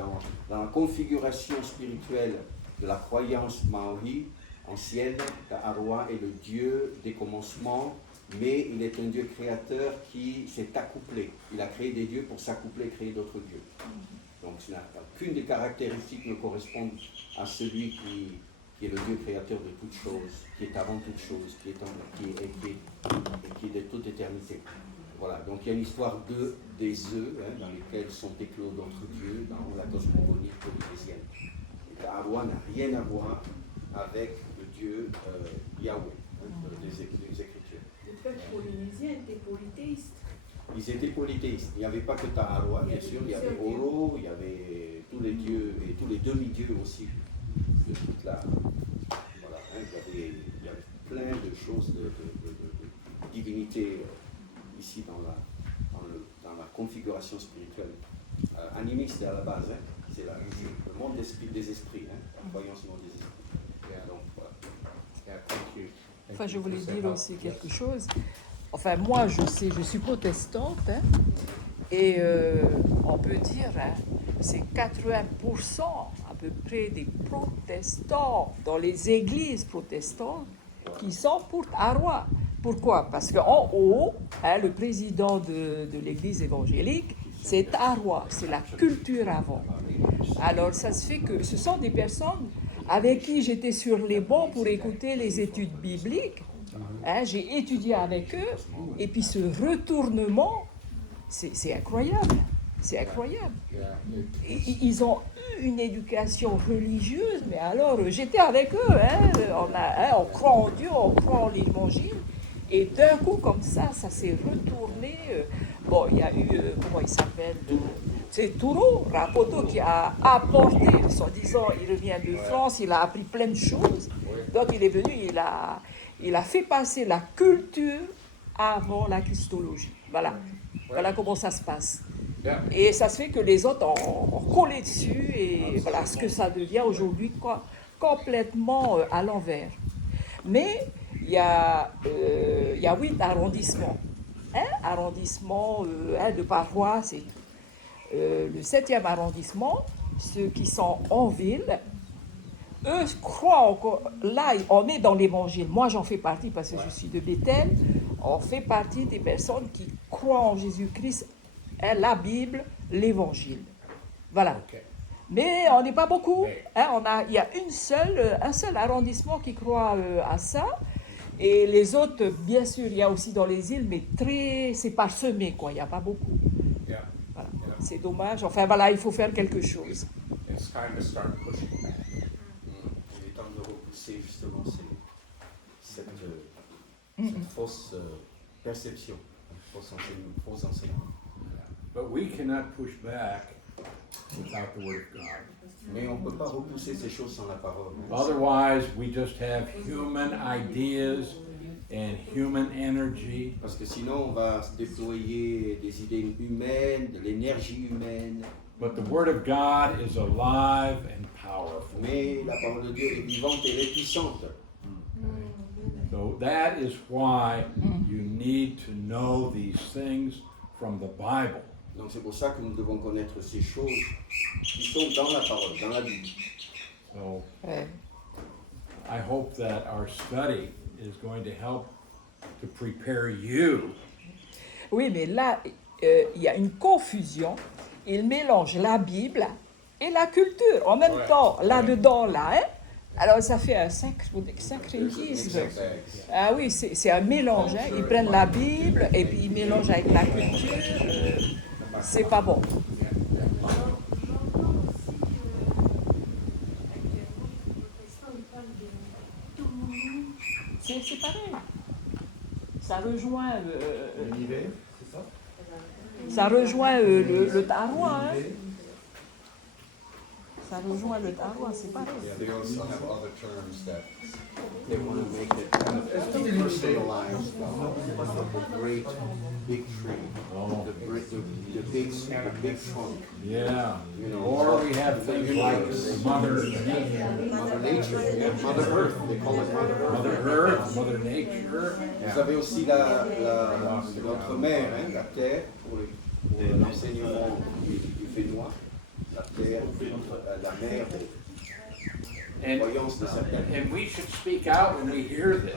dans la configuration spirituelle de la croyance maori ancienne, Taharoa est le dieu des commencements, mais il est un dieu créateur qui s'est accouplé. Il a créé des dieux pour s'accoupler, créer d'autres dieux. Donc aucune des caractéristiques ne correspond à celui qui est le Dieu créateur de toutes choses, qui est avant toutes choses, qui est de toute éternité. Voilà, donc il y a une histoire des œufs dans lesquels sont éclos d'autres dieux dans la cosmogonie polynésienne. Et Taharoa n'a rien à voir avec le Dieu Yahweh des Écritures. Le peuple polynésien était polythéiste. Ils étaient polythéistes. Il n'y avait pas que Taharoa, bien sûr, il y avait Oro, il y avait tous les dieux et tous les demi-dieux aussi de toute la... Voilà, il y avait plein de choses, de divinités ici dans la configuration spirituelle. Animiste à la base, c'est le monde des esprits, la croyance au monde des esprits. Yeah. Donc, voilà. Yeah, thank you. Thank Enfin, je you for voulais that dire help. aussi Yes. quelque chose. Enfin, moi, je suis protestante, hein, et on peut dire, hein, c'est 80% à peu près des protestants dans les églises protestantes qui sont pour Taharoa. Pourquoi? Parce qu'en haut, hein, le président de l'église évangélique, c'est Taharoa, c'est la culture avant. Alors, ça se fait que ce sont des personnes avec qui j'étais sur les bancs pour écouter les études bibliques. Hein, j'ai étudié avec eux, et puis ce retournement, c'est incroyable. C'est incroyable. Yeah, Ils ont eu une éducation religieuse, mais alors j'étais avec eux. Hein, on croit en Dieu, on croit en l'évangile. Et d'un coup, comme ça s'est retourné. Bon, il y a eu, comment il s'appelle? C'est Touro Rapoto qui a apporté, soi-disant, il revient de France, il a appris plein de choses. Donc il est venu, il a fait passer la culture avant la christologie. Voilà. Voilà comment ça se passe. yeah. Et ça se fait que les autres ont collé dessus, et voilà ce que ça devient aujourd'hui, complètement à l'envers. Mais il y a 8 arrondissements. Un arrondissement de paroisse, c'est le 7e arrondissement, ceux qui sont en ville, eux croient encore. Là, on est dans l'évangile. Moi, j'en fais partie parce que je suis de Bethel. On fait partie des personnes qui croient en Jésus-Christ, la Bible, l'évangile. Voilà. Okay. Mais on n'est pas beaucoup. Mais- Il y a un seul arrondissement qui croit à ça. Et les autres, bien sûr, il y a aussi dans les îles, mais c'est parsemé, quoi. Il n'y a pas beaucoup. Yeah. Voilà. Yeah. C'est dommage. Enfin, voilà, il faut faire quelque chose. It's time to start pushing back. Il est temps de repousser justement cette fausse perception, faux enseignement. But we cannot push back without the Word of God. Mais on ne peut pas repousser ces choses sans la parole. Otherwise, we just have human ideas and human energy. Parce que sinon, on va déployer des idées humaines, de l'énergie humaine. But the Word of God is alive and powerful. Mais la parole de Dieu est vivante et elle est puissante. So that is why you need to know these things from the Bible. Donc c'est pour ça que nous devons connaître ces choses qui sont dans la parole, dans la Bible. So Ouais. I hope that our study is going to help to prepare you Oui, mais là, il y a une confusion. Il mélange la Bible et la culture en même temps, là-dedans, là. Hein? Alors, ça fait un sacrétisme. Ah oui, c'est un mélange. Hein? Ils prennent la Bible et puis ils mélangent avec la culture. C'est pas bon. J'entends aussi qu'actuellement, les protestants, ils parlent de dominion. C'est pareil. Ça rejoint, L'univers, c'est ça? ça rejoint le tarois. Hein? L'univers. Ça rejoint le tarois, c'est pareil. They also have other terms that they want to make it kind of personalized. The great big tree, Oh. the big trunk, Yeah. you know. Or we have things like Mother Mother Nature, yeah, Mother Earth, they call it Mother Earth. Earth, Mother Nature. Vous avez aussi notre mère, hein, la terre, pour l'enseignement du Fénois. La terre, la mer des And, croyances de certains. and we should speak out when we hear this.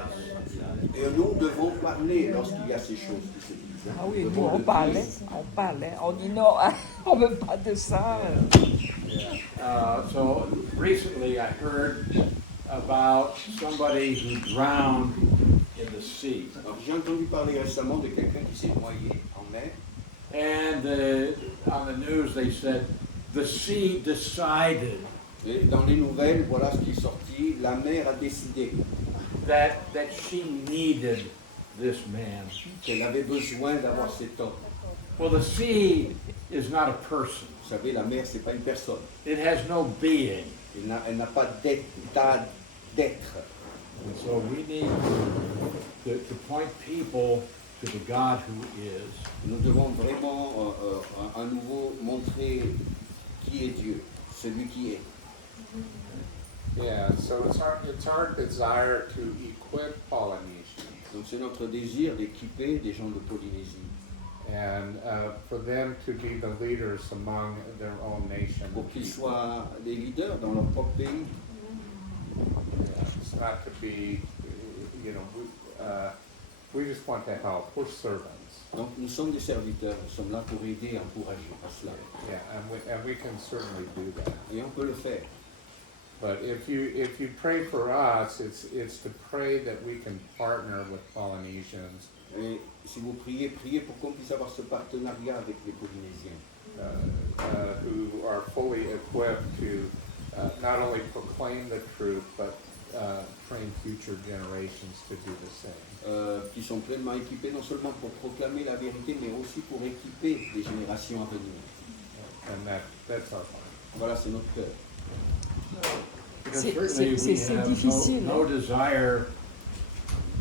Et nous devons parler lorsqu'il y a ces choses qui se disent. hein. Ah oui, Nous nous devons on le parle, dire. on dit non, on veut pas de ça. So recently I heard about somebody who drowned in the sea. Alors, j'ai entendu parler récemment de quelqu'un qui s'est noyé en mer. And on the news they said the sea decided Et dans les nouvelles, voilà ce qui est sorti. La mer a décidé that she needed this man. qu'elle avait besoin d'avoir cet homme. Well, the sea is not a person. Vous savez, la mer, c'est pas une personne. It has no being. Elle n'a pas d'état d'être. And so we need to point people to the God who is. Nous devons vraiment à nouveau montrer qui est Dieu, celui qui est. Yeah, so it's our desire to equip Polynesians Donc c'est notre désir d'équiper des gens de Polynésie and for them to be the leaders among their own nation. pour qu'ils soient des leaders dans leur propre pays. It's not to be, you know, we just want to help. We're servants. Donc nous sommes des serviteurs, nous sommes là pour aider et encourager à cela. Yeah, and we can certainly do that. Et on peut le faire. But if you pray for us, it's to pray that we can partner with Polynesians Et si vous priez, priez pour qu'on puisse avoir ce partenariat avec les Polynésiens. who are fully equipped to not only proclaim the truth, but train future generations to do the same. Qui sont pleinement équipés non seulement pour proclamer la vérité, mais aussi pour équiper les générations à venir. And that's our heart. Voilà, c'est notre cœur. Because C'est- certainly c'est- we c'est have difficile, no hein. desire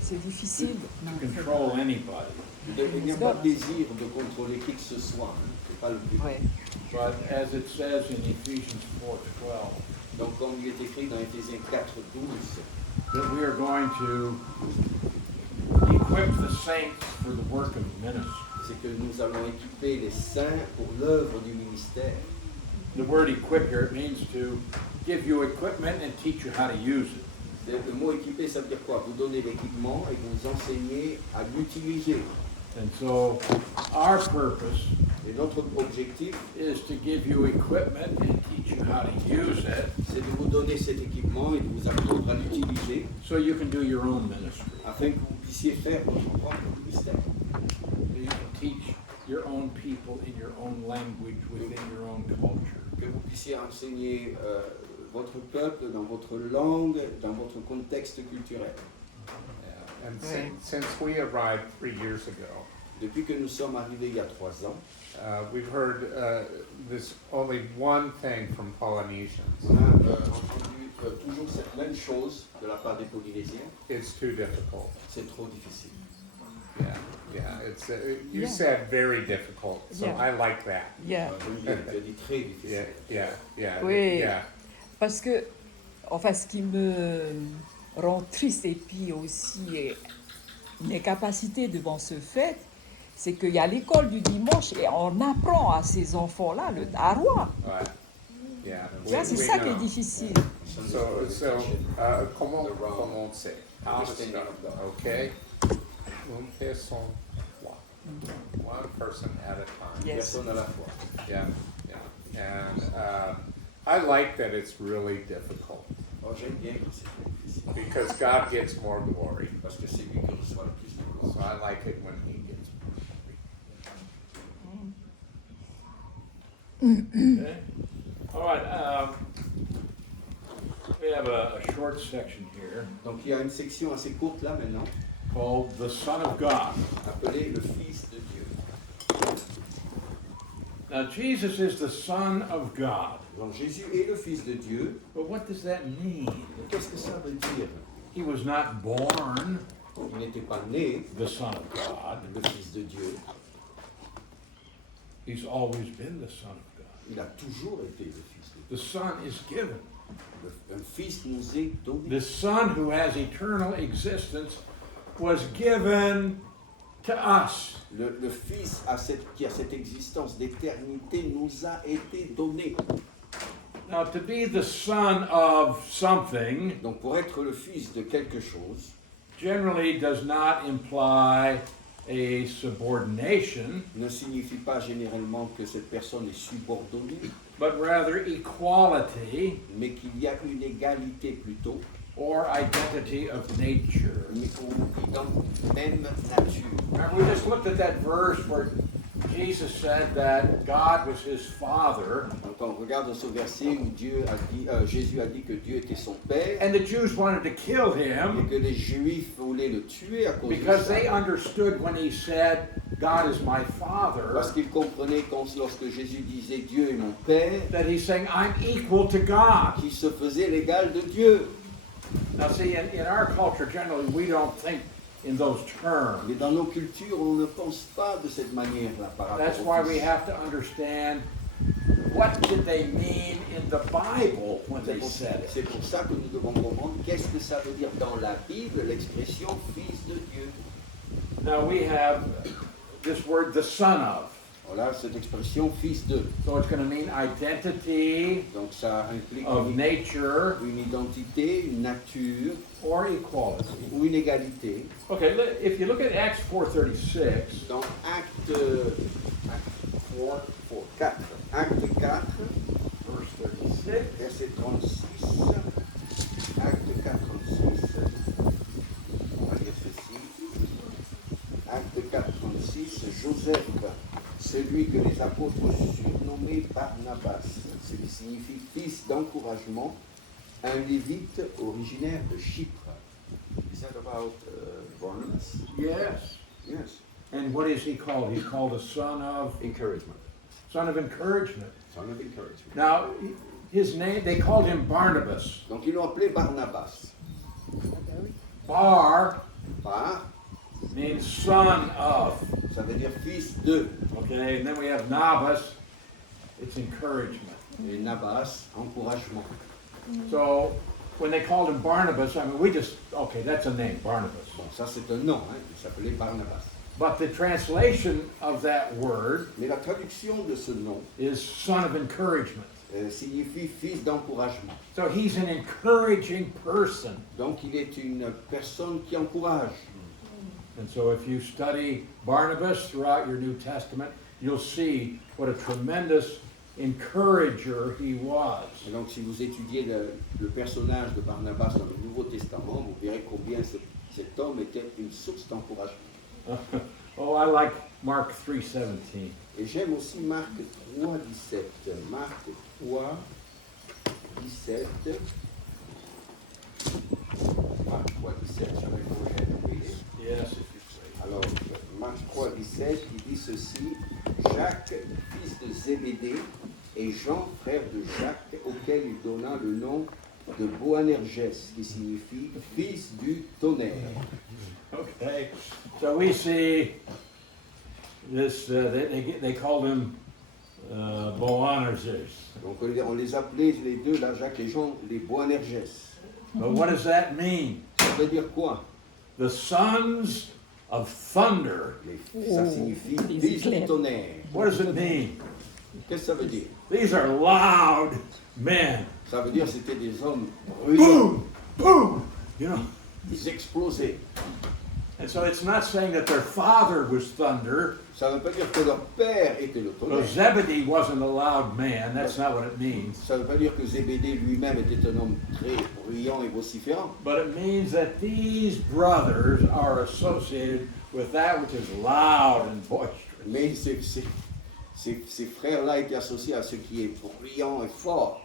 C'est difficile. to control anybody. Il n'y a pas de désir de contrôler qui que ce soit. Hein. C'est pas le but. Ouais. But as it says in Ephesians 4:12, Donc, comme il est écrit dans Éphésiens 4:12, that we are going to equip the saints for the work of ministry. c'est que nous allons équiper les saints pour l'œuvre du ministère. The word equip here, it means to give you equipment and teach you how to use it. Le mot équiper, ça veut dire quoi? Vous donnez l'équipement et vous enseignez à l'utiliser. And so our purpose Et notre objectif, is to give you equipment and teach you how to use it c'est de vous donner cet équipement et de vous apprendre à l'utiliser so you can do your own ministry. afin que vous puissiez faire votre propre ministère. You can teach your own people in your own language within your own culture. Que vous puissiez enseigner votre peuple dans votre langue, dans votre contexte culturel. Yeah. And Right. since we arrived 3 years ago, Depuis que nous sommes arrivés il y a 3 ans, we've heard this only one thing from Polynesians. on a entendu toujours cette même chose de la part des Polynésiens. It's too difficult. C'est trop difficile. Yeah. It's you Yeah. said very difficult, so Yeah. I like that. Yeah. Tu as dit très difficile. Yeah. Oui. Yeah. Parce que, enfin, ce qui me rend triste et puis aussi mes capacités devant ce fait, c'est qu'il y a l'école du dimanche et on apprend à ces enfants-là le darois. Right. Yeah. Tu vois, c'est ça qui est difficile. Comment commencer? How to start, okay? Un person, one person at a time. Yes. Personne à la fois. Yeah, yeah. And I like that it's really difficult Oh, j'aime bien quand c'est difficile, because God gets more glory. parce que c'est lui qui reçoit le plus de So gloire. I like it when He gets more glory. Okay. All right. We have a short section here Donc il y a une section assez courte là maintenant, called the Son of God. appelée le Fils de Dieu. Now, Jesus is the Son of God. Donc Jésus est le Fils de Dieu. But what does that mean? Qu'est-ce que ça veut dire? He was not born Il n'était pas né the Son of God. le Fils de Dieu. He's always been the Son of God. Il a toujours été le Fils de Dieu. The Son is given. Un Fils nous est donné. The Son who has eternal existence was given to us. Le Fils qui a cette existence d'éternité nous a été donné. Now, to be the son of something Donc pour être le fils de quelque chose, generally does not imply a subordination, ne signifie pas généralement que cette personne est subordonnée, but rather equality mais qu'il y a une égalité plutôt, or identity of nature. ou dans même nature. Remember, we just looked at that verse where Jesus said that God was his father, Donc on regarde ce verset où Jésus a dit que Dieu était son Père, and the Jews wanted to kill et him que les Juifs voulaient le tuer à cause de because they ça. understood when he said, God is my father, Parce qu'ils comprenaient lorsque Jésus disait Dieu est mon Père, that he's saying, I'm equal to God. qu'il se faisait l'égal de Dieu. Now, see, in our culture, generally, we don't think in those terms. Mais dans nos cultures, on ne pense pas de cette manière-là par rapport That's au why we Fils. have to understand what did they mean in the Bible when they said C'est it. pour ça que nous devons comprendre qu'est-ce que ça veut dire dans la Bible, l'expression Fils de Dieu. Now, we have this word, the son of. Voilà cette expression Fils de. So it's going to mean identity Donc ça implique of nature une identité, une nature or equality. ou une égalité. Okay, if you look at Acts 4:36, Dans Acte 4, verse 36, verset 36, Acte 4, 36, on va lire ceci. Acte 4, 36, Joseph, celui que les apôtres surnommaient Barnabas, ce qui signifie fils d'encouragement, un lévite originaire de Chypre. Is that about Barnabas? yes. Yes. And what is he called? He's called a son of Encouragement. encouragement. Son of encouragement. Now, his name, they called him Barnabas. Donc ils l'ont appelé Barnabas. Bar Bar, means son of. ça veut dire fils de. Okay, and then we have Nabas, it's encouragement. Et Nabas, encouragement. So when they called him Barnabas, I mean, we just, okay, that's a name, Barnabas. Bon, ça c'est un nom, hein, il s'appelait Barnabas. But the translation of that word Mais la traduction de ce nom is son of encouragement. signifie fils d'encouragement. So he's an encouraging person. Donc il est une personne qui encourage. And so if you study Barnabas throughout your New Testament, you'll see what a tremendous encourager he was. Et donc si vous étudiez le personnage de Barnabas dans le Nouveau Testament, vous verrez combien cet homme était une source d'encouragement. Oh, I like Mark 3:17. Et j'aime aussi Marc 3, 17. Marc 3, 17. Marc 3, 17, j'avais projet. Yes, if you say. Alors, Marc 3, 17, il dit ceci. Jacques, fils de Zébédée, et Jean, frère de Jacques, auquel il donna le nom de Boanerges, qui signifie fils du tonnerre. Okay, so we see this, they called him Boanerges. Donc on les appelait les deux, là, Jacques et Jean, les Boanerges. But what does that mean? Ça veut dire quoi? The sons of thunder. Ça signifie les fils du éclairs. tonnerre. What does it mean? Qu'est-ce que ça veut dire? These are loud men. Ça veut dire que c'était des hommes bruyants. Boom! Boom! You know, Ils explosaient. and so it's not saying that their father was thunder. Ça ne veut pas dire que leur père était le Well, tonnerre. Zebedee wasn't a loud man. That's not what it means. Ça ne veut pas dire que Zébédée lui-même était un homme très bruyant et vociférant. But it means that these brothers are associated with that which is loud and boisterous. Mais ces frères-là étaient associés à ce qui est bruyant et fort.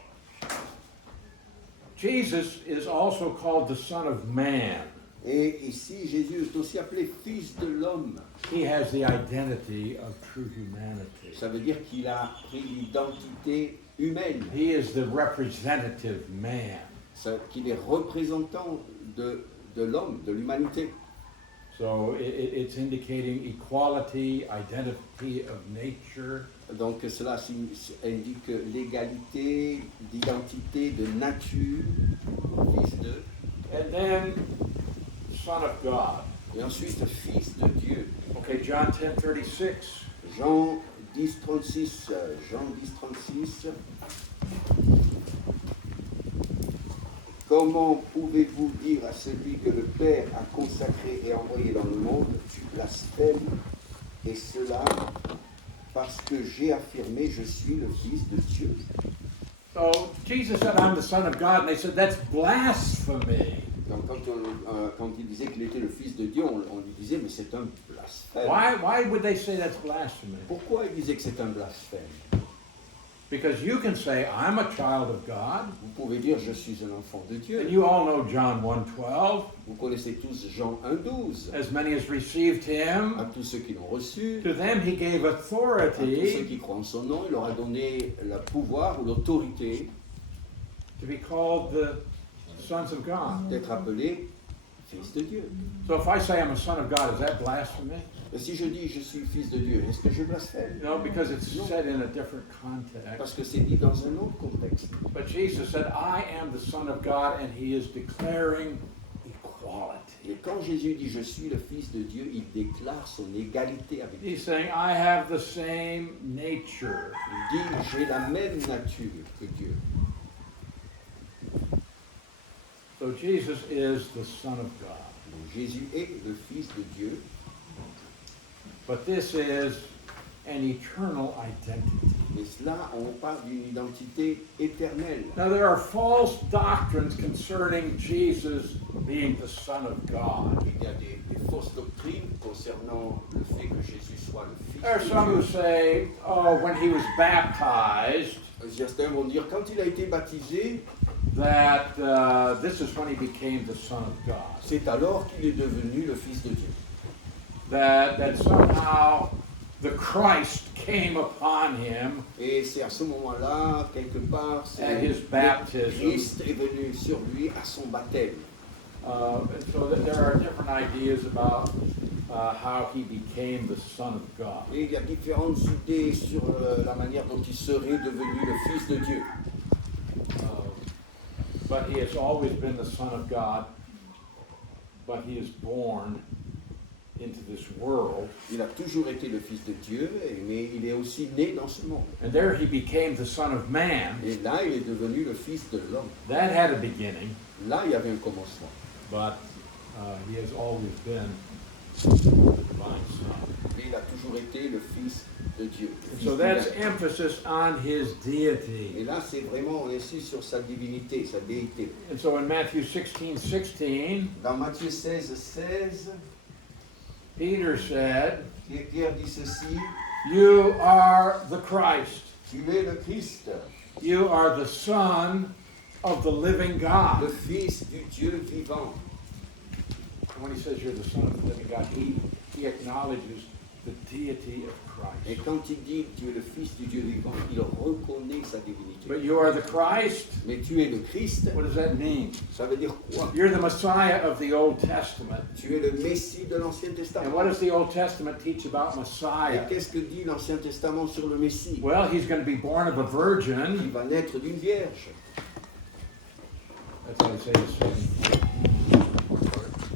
Jesus is also called the Son of Man. Et ici, Jésus est aussi appelé fils de l'homme. He has the identity of true humanity. Ça veut dire qu'il a pris l'identité humaine, He is the representative man. qu'il est représentant de l'homme, de l'humanité. So it's indicating equality, identity of nature. Donc cela indique l'égalité d'identité, de nature, fils de, And then Son of God. et ensuite fils de Dieu. Okay, John 10:36. Jean 10,36. Jean 10,36. Comment pouvez-vous dire à celui que le Père a consacré et envoyé dans le monde, tu blasphèmes, et cela parce que j'ai affirmé, je suis le Fils de Dieu. So Jesus said, I'm the Son of God, and they said, that's blasphemy. Donc quand il disait qu'il était le Fils de Dieu, on lui disait, mais c'est un blasphème. Why would they say that's blasphemy? Pourquoi il disait que c'est un blasphème? Because you can say, I'm a child of God, Vous pouvez dire, je suis un enfant de Dieu. and you all know John 1:12. Vous connaissez tous Jean 1,12. As many as received him, À tous ceux qui l'ont reçu, to them he gave à tous ceux authority qui croient en son nom, il leur a donné le pouvoir ou l'autorité to be called the sons of God. d'être appelés fils de Dieu. So if I say I'm a son of God, is that blasphemy? Et si je dis je suis le fils de Dieu, est-ce que je blasphème? No, because it's said in a different context. Parce que c'est dit dans un autre contexte. But Jesus said, I am the Son of God, and he is declaring equality. Et quand Jésus dit je suis le fils de Dieu, il déclare son égalité avec Dieu. He's saying, I have the same nature. Il dit j'ai la même nature que Dieu. So Jesus is the Son of God. Donc Jésus est le fils de Dieu. But this is an eternal identity. Et cela, on parle d'une identité éternelle. Now, there are false doctrines concerning Jesus being the Son of God. Il y a des fausses doctrines concernant le fait que Jésus soit le fils There are de some who Dieu. say, oh, when he was baptized, Certains vont dire quand il a été baptisé, that this is when he became the Son of God. c'est alors qu'il est devenu le fils de Dieu. That somehow the Christ came upon him Et c'est à ce moment-là, quelque part, at his le baptism. Christ est venu sur lui à son baptême. And so that there are different ideas about how he became the Son of God. Et il y a différentes idées sur la manière dont il serait devenu le fils de Dieu. But he has always been the Son of God, but he is born into this world. Il a toujours été le fils de Dieu, mais il est aussi né dans ce monde. And there he became the Son of Man. Et là, il est devenu le fils de l'homme. That had a beginning, Là, il y avait un commencement. but he has always been the divine Son. Mais il a toujours été le fils de Dieu. le And fils so that's divin. emphasis on his deity. Et là, c'est vraiment, on insiste sur sa divinité, sa déité. And so in Matthew 16:16, Dans Matthieu 16, 16, Peter said, Pierre dit ceci, you are the Christ. tu es le Christ, You are the Son of the living God. le Fils du Dieu vivant. When he says you're the Son of the living God, he acknowledges the deity of Et Christ. quand il dit tu es le Fils du Dieu vivant, il reconnaît sa divinité. But you are the Christ. Mais tu es le Christ, What does that mean? ça veut dire quoi? You're the Messiah of the Old Testament. Tu es le Messie de l'Ancien And Testament. what does the Old Testament teach about Et Messiah? qu'est-ce que dit l'Ancien Testament sur le Messie? Well, he's going to be born of a Il virgin. va naître d'une vierge. That's Isaiah 7.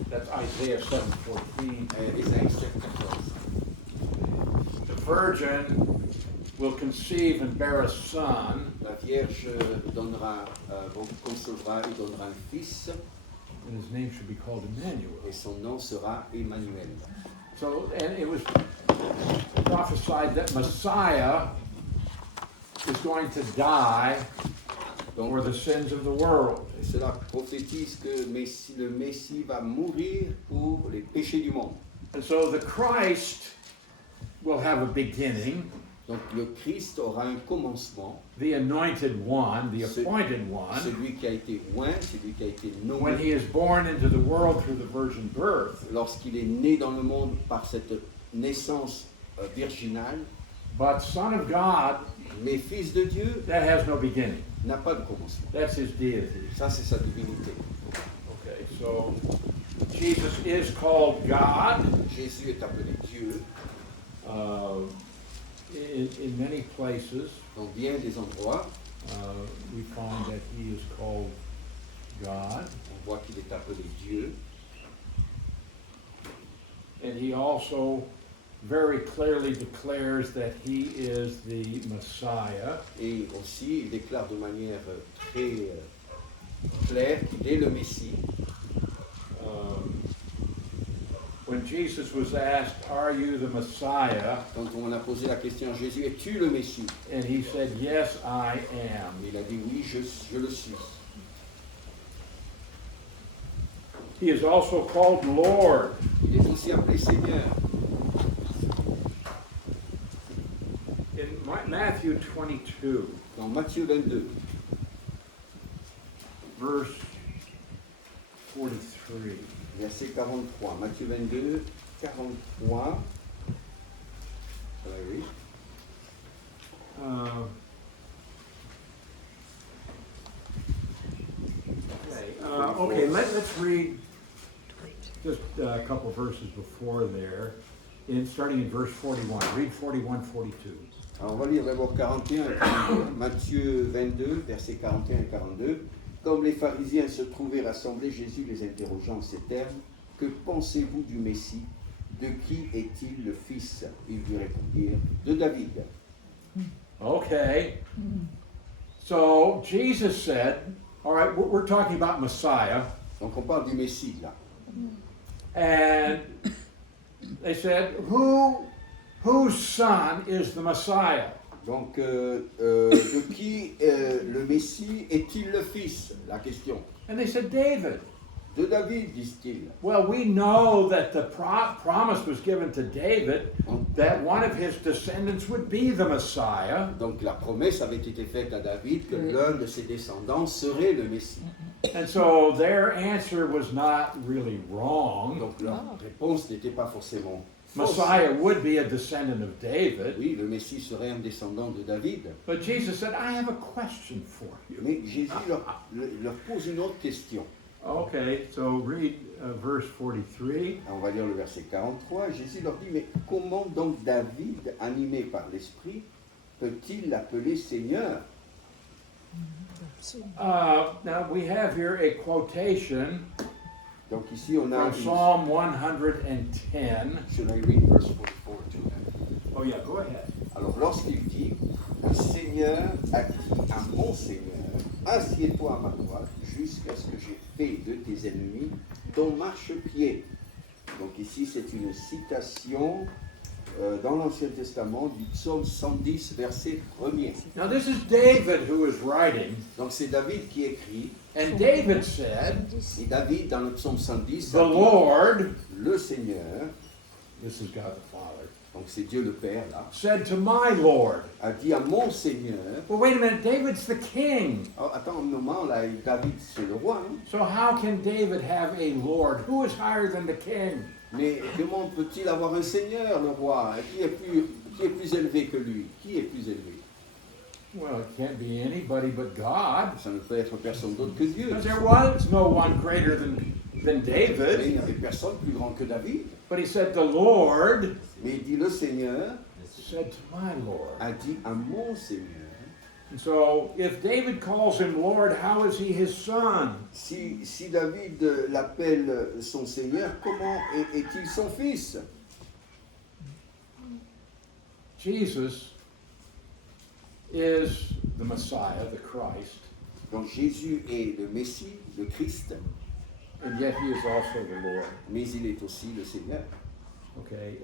That's Isaiah 7:14. Ésaïe 7,14. The virgin will conceive and bear a son, La Vierge concevra et donnera un fils, and his name should be called Emmanuel. et son nom sera Emmanuel. So, and it was prophesied that Messiah is going to die Donc, for the sins of the world. cela prophétise que le Messie va mourir pour les péchés du monde. And so the Christ will have a beginning, Donc le Christ aura un commencement, the anointed one, the Ce- appointed one, celui qui a été oint, celui qui a été when he nommé, is born into the world through the virgin birth. lorsqu'il est né dans le monde par cette naissance virginale, But Son of God, mais fils de Dieu that has no beginning. n'a pas de commencement. That's his deity. Ça, c'est sa divinité. Okay, so Jesus is called God. Jésus est appelé Dieu In many places. dans bien des endroits. We find that he is called God, On voit qu'il est appelé Dieu. and he also very clearly declares that he is the Messiah. Et aussi, il déclare de manière très claire qu'il est le Messie. When Jesus was asked, "Are you the Messiah?" Quand on a posé la question à Jésus, es-tu le Messie? and he said, "Yes, I am," Il a dit oui, je le suis. he is also called Lord. Il est aussi appelé Seigneur. In Matthew 22, Dans Matthieu 22, verse 43. verset 43. Matthieu 22, 43. Oui. Let's read just a couple verses before there, starting in verse 41. Read 41, 42. Alors on va lire d'abord 41 et 42. Matthieu 22, versets 41 et 42. Comme les pharisiens se trouvaient rassemblés, Jésus les interrogea en ces termes. Que pensez-vous du Messie? De qui est-il le fils? Ils lui répondirent, de David. Okay. So Jesus said, all right, we're talking about Messiah. Donc on parle du Messie là. And they said, whose son is the Messiah? Donc de qui le Messie est-il le fils? La question. And they said, David. De David, disent-ils. Well, we know that the promise was given to David that one of his descendants would be the Messiah. Donc la promesse avait été faite à David que l'un de ses descendants serait le Messie. And so their answer was not really wrong. Donc leur réponse n'était pas forcément fausse. Messiah would be a descendant of David. Oui, le Messie serait un descendant de David. But Jesus said, I have a question for you. Mais Jésus leur pose une autre question. Okay, so read verse 43. On va lire le verset 43. Jésus leur dit, mais comment donc David, animé par l'Esprit, peut-il l'appeler Seigneur? Now we have here a quotation Donc ici on a from Psalm 110. Should I read verse 44 too? Oh yeah, go ahead. Alors lorsqu'il dit, un Seigneur a dit à mon Seigneur, assieds-toi à ma droite jusqu'à ce que j'ai fait de tes ennemis ton marchepied. Donc ici c'est une citation dans l'Ancien Testament du psaume 110 verset 1er. Now this is David who is writing, Donc c'est David qui écrit, and David said, et David dans le psaume 110 the a dit, Lord, le Seigneur, this is God the Father, donc c'est Dieu le Père là, said to my Lord. a dit à mon Seigneur. Well, wait a minute, David's the king. Alors, attends un moment, là, David c'est le roi, hein? So how can David have a Lord? Who is higher than the king? Mais comment peut-il avoir un Seigneur, le roi? Qui est plus élevé que lui? Qui est plus élevé? Well, it can't be anybody but God. Ça ne peut être personne d'autre que Dieu. Because there was no one greater than Mais il David. n'y avait personne plus grand que David. But he said, the Lord Mais il dit, le Seigneur said to my Lord. a dit à mon Seigneur, And so, if David calls him Lord, how is he his son? Si David l'appelle son Seigneur, comment est-il son fils? Jesus is the Messiah, the Christ, Donc Jésus est le Messie, le Christ, and yet he is also the Lord. mais il est aussi le Seigneur. Okay,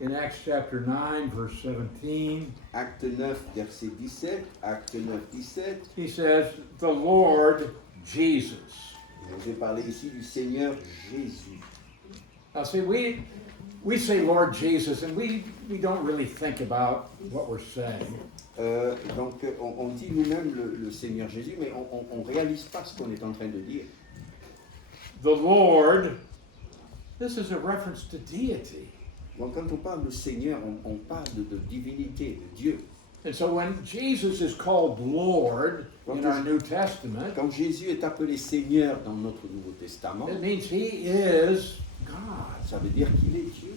in Acts chapter 9, verse 17, Acte 9, verset 17, Acte 9, 17, he says, the Lord Jesus. je vais parler ici du Seigneur Jésus. Now, see, we say Lord Jesus, and we don't really think about what we're saying. Donc on dit nous-mêmes le Seigneur Jésus, mais on ne réalise pas ce qu'on est en train de dire. The Lord, this is a reference to deity. Donc quand on parle de Seigneur, on parle de divinité, de Dieu. And so when Jesus is called Lord in our New Testament, Quand Jésus est appelé Seigneur dans notre Nouveau Testament, it means he is God. ça veut dire qu'il est Dieu.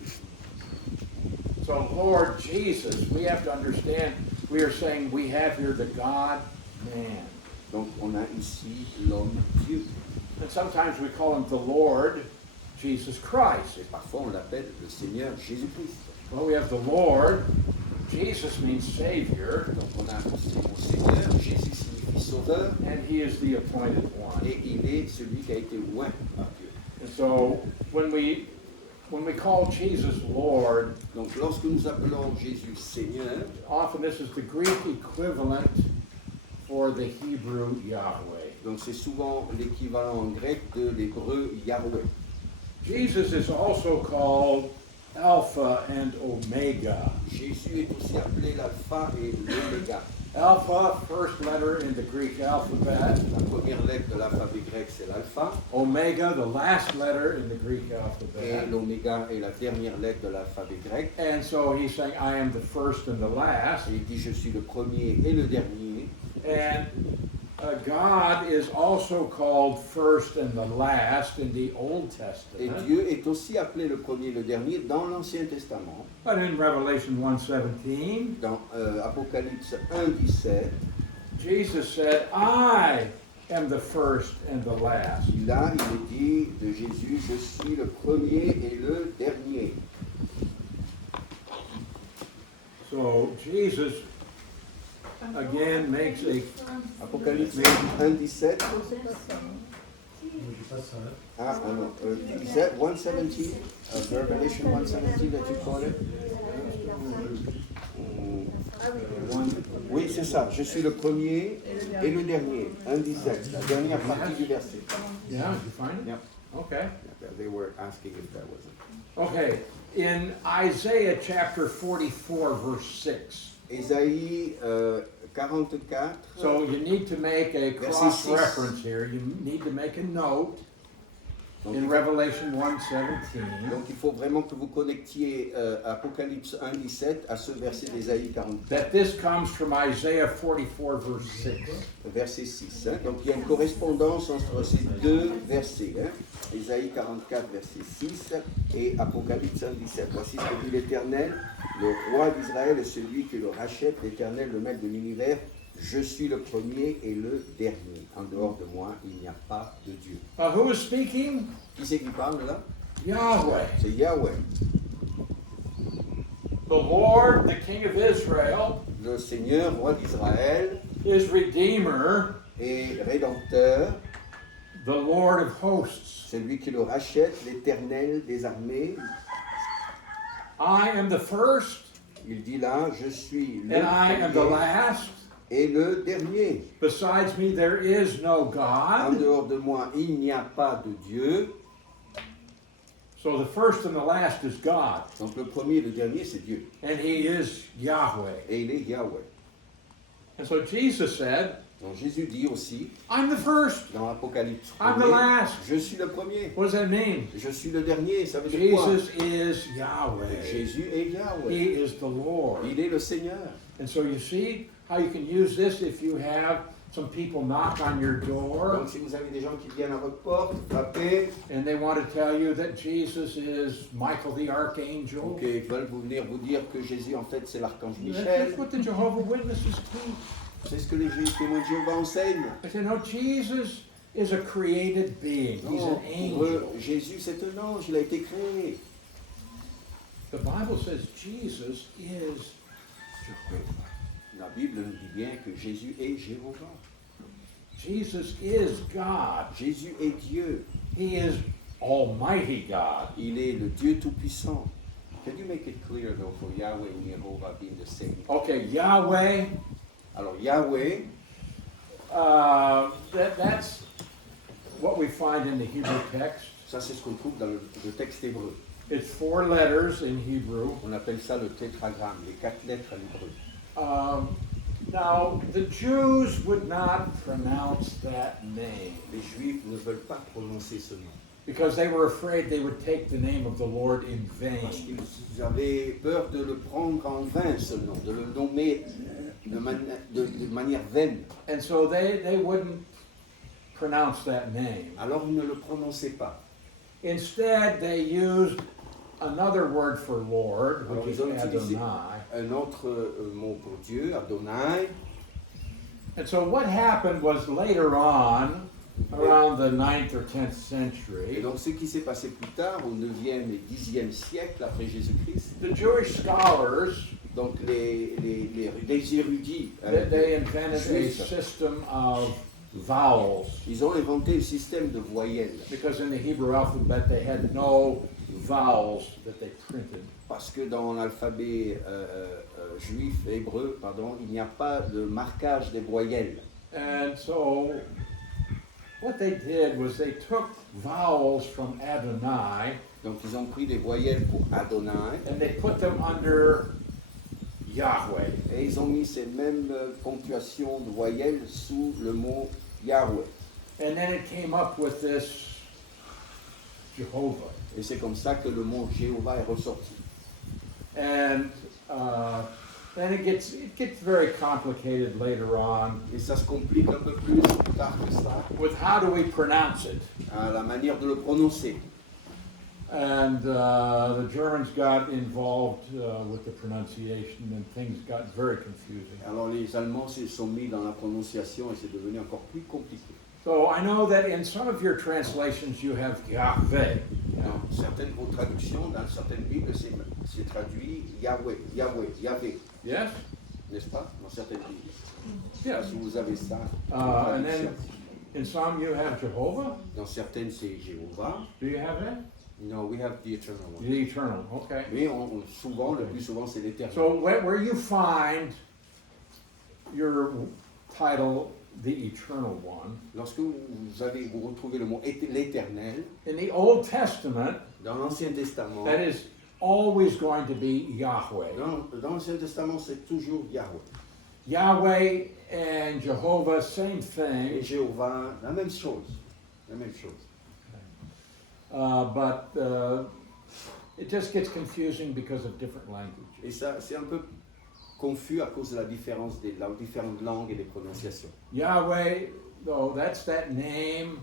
So Lord Jesus, we have to understand, we are saying we have here the God-man. Donc on a ici l'homme Dieu. And sometimes we call him the Lord Jesus Christ. Et parfois on l'appelle le Seigneur Jésus-Christ. Well, we have the Lord. Jesus means Savior, Donc on a aussi le Seigneur, Jésus signifie Sauveur, and he is the appointed one. et il est celui qui a été oint par Dieu. And so when we call Jesus Lord, Donc lorsque nous appelons Jésus Seigneur, often this is the Greek equivalent for the Hebrew Yahweh. donc c'est souvent l'équivalent en grec de l'hébreu Yahweh. Jesus is also called Alpha and Omega. Jésus est aussi appelé l'alpha et l'oméga. Alpha, first letter in the Greek alphabet. La première lettre de l'alphabet grec c'est l'alpha, Omega, the last letter in the Greek et alphabet. l'oméga est la dernière lettre de l'alphabet grec. And so he's saying, I am the first and the last. Et il dit je suis le premier et le dernier. And God is also called first and the last in the Old Et Testament. Dieu est aussi appelé le premier et le dernier dans l'Ancien Testament. But in Revelation 1:17, Dans Apocalypse 1,17, Jesus said, I am the first and the last. là il est dit de Jésus, je suis le premier et le dernier. So Jesus again makes a Apocalypse 1,17. Je passe ça. Ah, non. Is that 117? Revelation 117 that you call it? Oui, c'est ça. Je suis le premier et le dernier. 1,17. La dernière partie du verset. Yeah, you find it? Yep. Okay. They were asking if that was it. Okay. In Isaiah chapter 44, verse 6. Ésaïe 44. So you need to make a Verset cross-reference here. You need to make a note Donc, in Revelation 1:17. donc il faut vraiment que vous connectiez Apocalypse 1,17 à ce verset d'Ésaïe 44, That this comes from Isaiah 44, verse 6. verset 6. Hein. Donc il y a une correspondance entre ces deux versets. Hein. Ésaïe 44, verset 6 et Apocalypse 1,17. Voici ce que dit l'Éternel, le roi d'Israël est celui qui le rachète, l'Éternel, le maître de l'univers. Je suis le premier et le dernier. En dehors de moi, il n'y a pas de Dieu. Who is speaking? Qui c'est qui parle là? Yahweh. C'est Yahweh, The Lord, the King of Israel, le Seigneur, roi d'Israël, his Redeemer, et Rédempteur, the Lord of hosts. celui qui le rachète, l'Éternel des armées. I am the first Il dit là, je suis le and I am the premier last. et le dernier. Besides me, there is no En God. dehors de moi, il n'y a pas de Dieu. So the first and the last is God, Donc le premier et le dernier, c'est Dieu. and he is Yahweh. Et il est Yahweh. And so Jesus said, Donc Jésus dit aussi, I'm the first. dans Apocalypse I'm the 1er, last. je suis le premier. What does that mean? Je suis le dernier. Ça veut dire quoi? Jesus is Yahweh. Jésus est Yahweh. He is the Lord. Il est le Seigneur. And so you see how you can use this if you have some people knock on your door Donc si vous avez des gens qui viennent à votre porte, frappez, and they want to tell you that Jesus is Michael the Archangel, ok, ils veulent venir vous dire que Jésus en fait c'est l'archange that's Michel, what the Jehovah Witnesses teach. c'est ce que les témoins de Jéhovah enseignent. They say, no, Jesus is a created being. He's Non, an pour eux, angel. Jésus c'est un ange, il a été créé. The Bible says Jesus is Jehovah. La Bible nous dit bien que Jésus est Jéhovah. Jesus is God. Jésus est Dieu. He is Almighty God. Il est le Dieu Tout-Puissant. Can you make it clear though for Yahweh and Jehovah being the same? Okay, Yahweh, Alors Yahweh, that's what we find in the Hebrew text. ça c'est ce qu'on trouve dans le texte hébreu. It's 4 letters in Hebrew. On appelle ça le tétragramme, les 4 lettres en hébreu. Now, the Jews would not pronounce that name Les Juifs ne veulent pas prononcer ce nom because they were afraid they would take the name of the Lord in parce vain. qu'ils avaient peur de le prendre en vain ce nom, de le nommer de manière vaine. And so they wouldn't pronounce that name. Alors ils ne le prononçaient pas. Instead, they used another word for Lord, Alors which ils ont is utilisé Adonai. un autre mot pour Dieu, Adonai. And so what happened was later on, around the 9th or 10th Et century, donc ce qui s'est passé plus tard, au 9e et 10e siècle après Jésus-Christ, the Jewish scholars, donc les érudits, they invented a Juifs, system of vowels. ils ont inventé un système de voyelles. Because in the Hebrew alphabet they had no vowels that they printed. Parce que dans l'alphabet juif, hébreu, pardon, il n'y a pas de marquage des voyelles. And so what they did was they took vowels from Adonai Donc ils ont pris des voyelles pour Adonai and they put them under Yahweh. et ils ont mis ces mêmes ponctuations de voyelles sous le mot Yahweh. And then it came up with this Jehovah. Et c'est comme ça que le mot Jéhovah est ressorti. And then it gets very complicated later on Et ça se complique un peu plus tard que ça, with how do we pronounce it. à la manière de le prononcer. And the Germans got involved with the pronunciation, and things got very confusing. Alors les Allemands se sont mis dans la prononciation et c'est devenu encore plus compliqué. So I know that in some of your translations you have Yahweh. Dans certaines de vos traductions, dans certaines Bibles, c'est traduit Yahweh, Yahweh, Yahvé, Yes? n'est-ce pas? Dans certaines Bibles. Yes. Si vous avez ça, And traduction. then in some you have Jehovah. Dans certaines, c'est Jéhovah. Do you have that? No, we have the eternal one. The eternal. Okay. Mais souvent, le plus souvent, c'est l'éternel. So where you find your title, the eternal one, Lorsque vous retrouvez le mot l'éternel, in the Old Testament, dans l'Ancien Testament, that is always going to be Yahweh. dans l'Ancien Testament, c'est toujours Yahweh. Yahweh and Jehovah, same Et thing, Jéhovah, la même chose. La même chose. but it just gets confusing because of different languages. Et ça, c'est un peu confus à cause de la différence des différentes langues et des prononciations. Yahweh, though, that's that name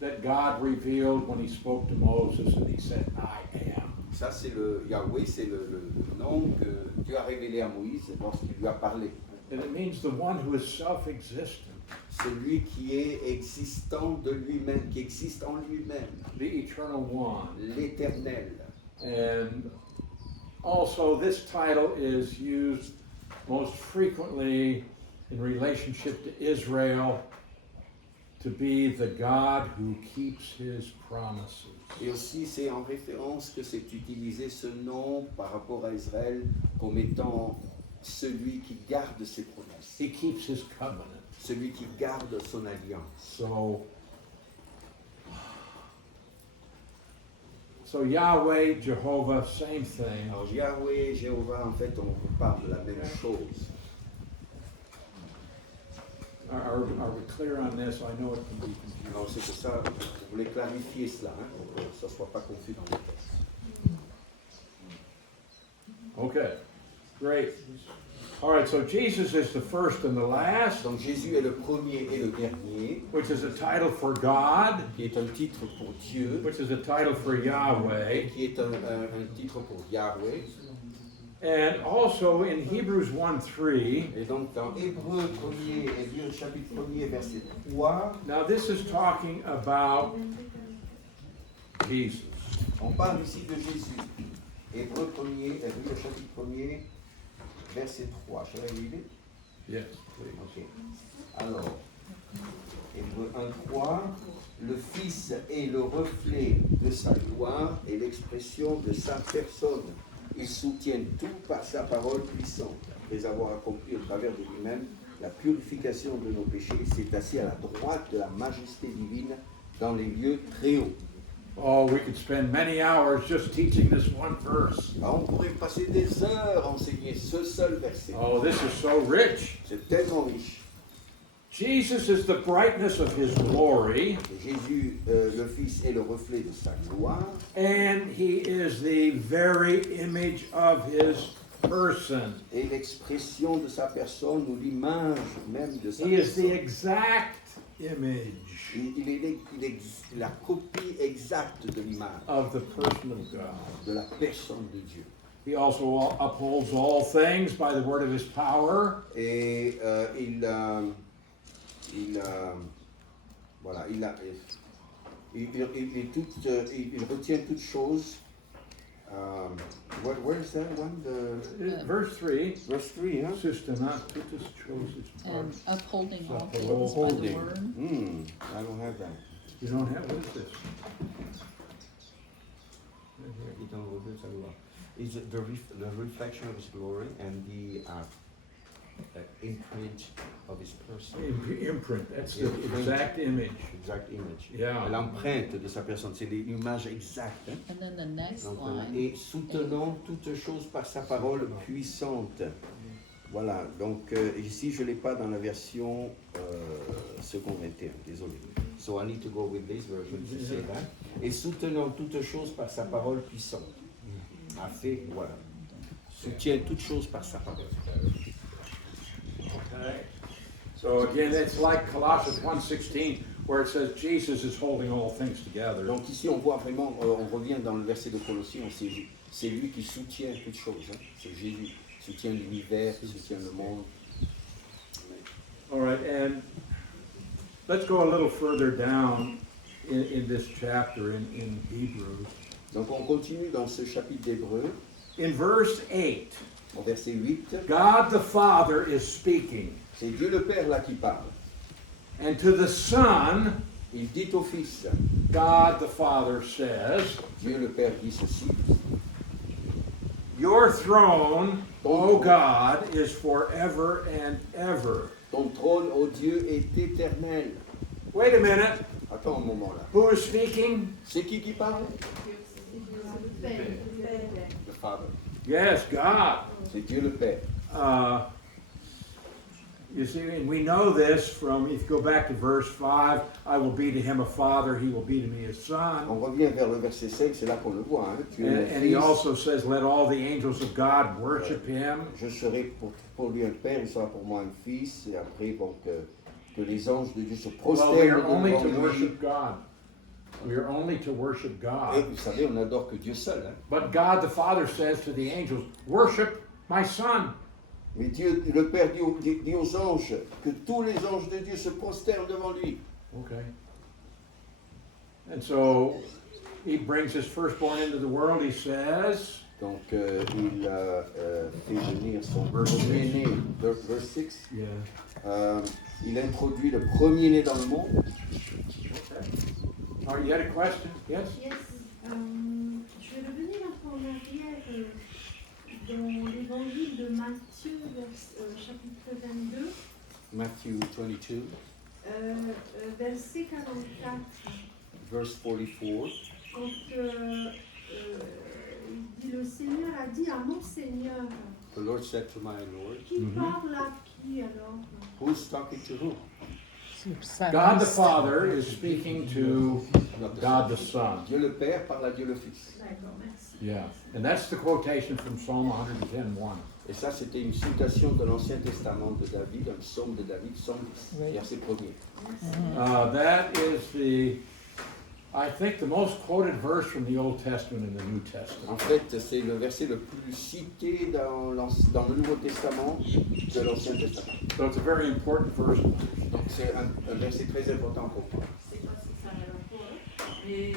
that God revealed when he spoke to Moses and he said, I am. Ça, c'est le Yahweh, c'est le nom que Dieu a révélé à Moïse lorsqu'il lui a parlé. And it means the one who is self-existent, Celui qui est existant de lui-même, qui existe en lui-même, the eternal one. l'éternel. And also this title is used most frequently in relationship to Israel to be the God who keeps his promises. Et aussi, c'est en référence que c'est utilisé ce nom par rapport à Israël comme étant celui qui garde ses promesses, He keeps his covenant. celui qui garde son alliance. So Yahweh, Jehovah, same thing. Alors Yahweh, Jéhovah, en fait, on parle de la même chose. Are we clear on this? I know it can be confusing. Alors c'est pour ça que je voulais clarifier cela, pour que ça ne soit pas confus dans le texte. Okay, great. All right, so Jesus is the first and the last, Donc Jésus est le premier et le dernier, which is a title for God, qui est un titre pour Dieu, which is a title for Yahweh. qui est un titre pour Yahweh. And also in Hebrews 1:3, Et donc dans Hébreux 1er, chapitre 1er, verset 3, now this is talking about Jesus. on parle ici de Jésus. Hébreux 1er, Hébreux chapitre 1er, verset 3. Shall I read it? Yes, please. Ok. Alors, Hébreux 1:3, le Fils est le reflet de sa gloire et l'expression de sa personne. Il soutient tout par sa parole puissante. Après avoir accompli au travers de lui-même la purification de nos péchés, il s'est assis à la droite de la majesté divine dans les lieux très hauts. Oh, we could spend many hours just teaching this one verse. Alors, on pourrait passer des heures à enseigner ce seul verset. Oh, this is so rich. C'est tellement riche. Jesus is the brightness of his glory, Et Jésus, le Fils, est le reflet de sa gloire. and he is the very image of his person. Et l'expression de sa personne ou l'image même de sa He is the personne. exact image Il est la copie exacte de l'image of the person of God. de la personne de Dieu. He also upholds all things by the word of his power. Et il retient toutes choses. Where is that one? Verse 3, Verse 3, hein? Systema tutus choses And upholding all Upholding. things by the word. I don't have that. You don't have, what is this? It's the reflection of his glory and the imprint of his person. Imprint, that's the exact image. Exact image. Yeah. L'empreinte de sa personne, c'est l'image exacte. Hein? And then the next Donc, line. et soutenant toutes choses par sa parole puissante. Voilà, donc ici je ne l'ai pas dans la version seconde 21, désolé. So I need to go with this version to say that. Et soutenant toutes choses par sa parole puissante. A fait, voilà. Soutient toutes choses par sa parole. Okay. So again, it's like Colossians 1:16, where it says Jesus is holding all things together. Donc ici on voit vraiment, on revient dans le verset de Colossiens, c'est lui qui soutient toutes choses. Hein. C'est Jésus qui soutient l'univers, qui soutient le monde. All right, and let's go a little further down in this chapter in Hebrews. Donc on continue dans ce chapitre d'Hébreux, In verse 8, au verset 8, God the Father is speaking, c'est Dieu le Père là qui parle. and to the Son, Il dit au Fils, God the Father says, Dieu le Père dit ceci, Your throne, O God, is forever and ever. ton trône, ô Dieu, est éternel. Wait a minute, Attends un moment là. who is speaking? C'est qui parle? Le Père. Le Father. Yes, God. C'est Dieu le Père. You see, and we know this from, if you go back to verse 5, I will be to him a father, he will be to me a son. On revient vers le verset 5, c'est là qu'on le voit. Hein. Tu es mon And he fils, also says, let all the angels of God worship him. je serai pour lui un père, il sera pour moi un fils. Et après, donc, que les anges de Dieu se Well, we prosternent are only devant to lui. worship God. We are only to worship Et God. vous savez, on n'adore que Dieu seul. Hein. But God the Father says to the angels, worship my son. Mais Dieu, le Père dit aux anges que tous les anges de Dieu se prosternent devant lui. Okay. And so he brings his firstborn into the world, he says, Donc, il fait venir son premier-né, verse 6. yeah. Il introduit le premier-né dans le monde. Okay. All right, you had a question? Yes? Yes. Je vais revenir un peu en arrière dans l'évangile de Matthieu, chapitre 22, Matthew 22, verset 44. verse 44. Quand il dit, le Seigneur a dit à mon Seigneur, The Lord said to my Lord, qui parle à qui alors? who's talking to whom? God the Father is speaking to God the Son. Dieu le Père parle à Dieu le Fils. D'accord, merci. Yeah, and that's the quotation from Psalm 110:1. Et ça, c'était une citation de l'Ancien Testament de David, un psaume de David, 110, Oui. verset 1er. That is I think, the most quoted verse from the Old Testament and the New Testament. En fait, c'est le verset le plus cité dans le Nouveau Testament de l'Ancien Testament. So it's a very important verse. Donc c'est un verset très important pour moi. Je ne sais pas si ça a un rapport, mais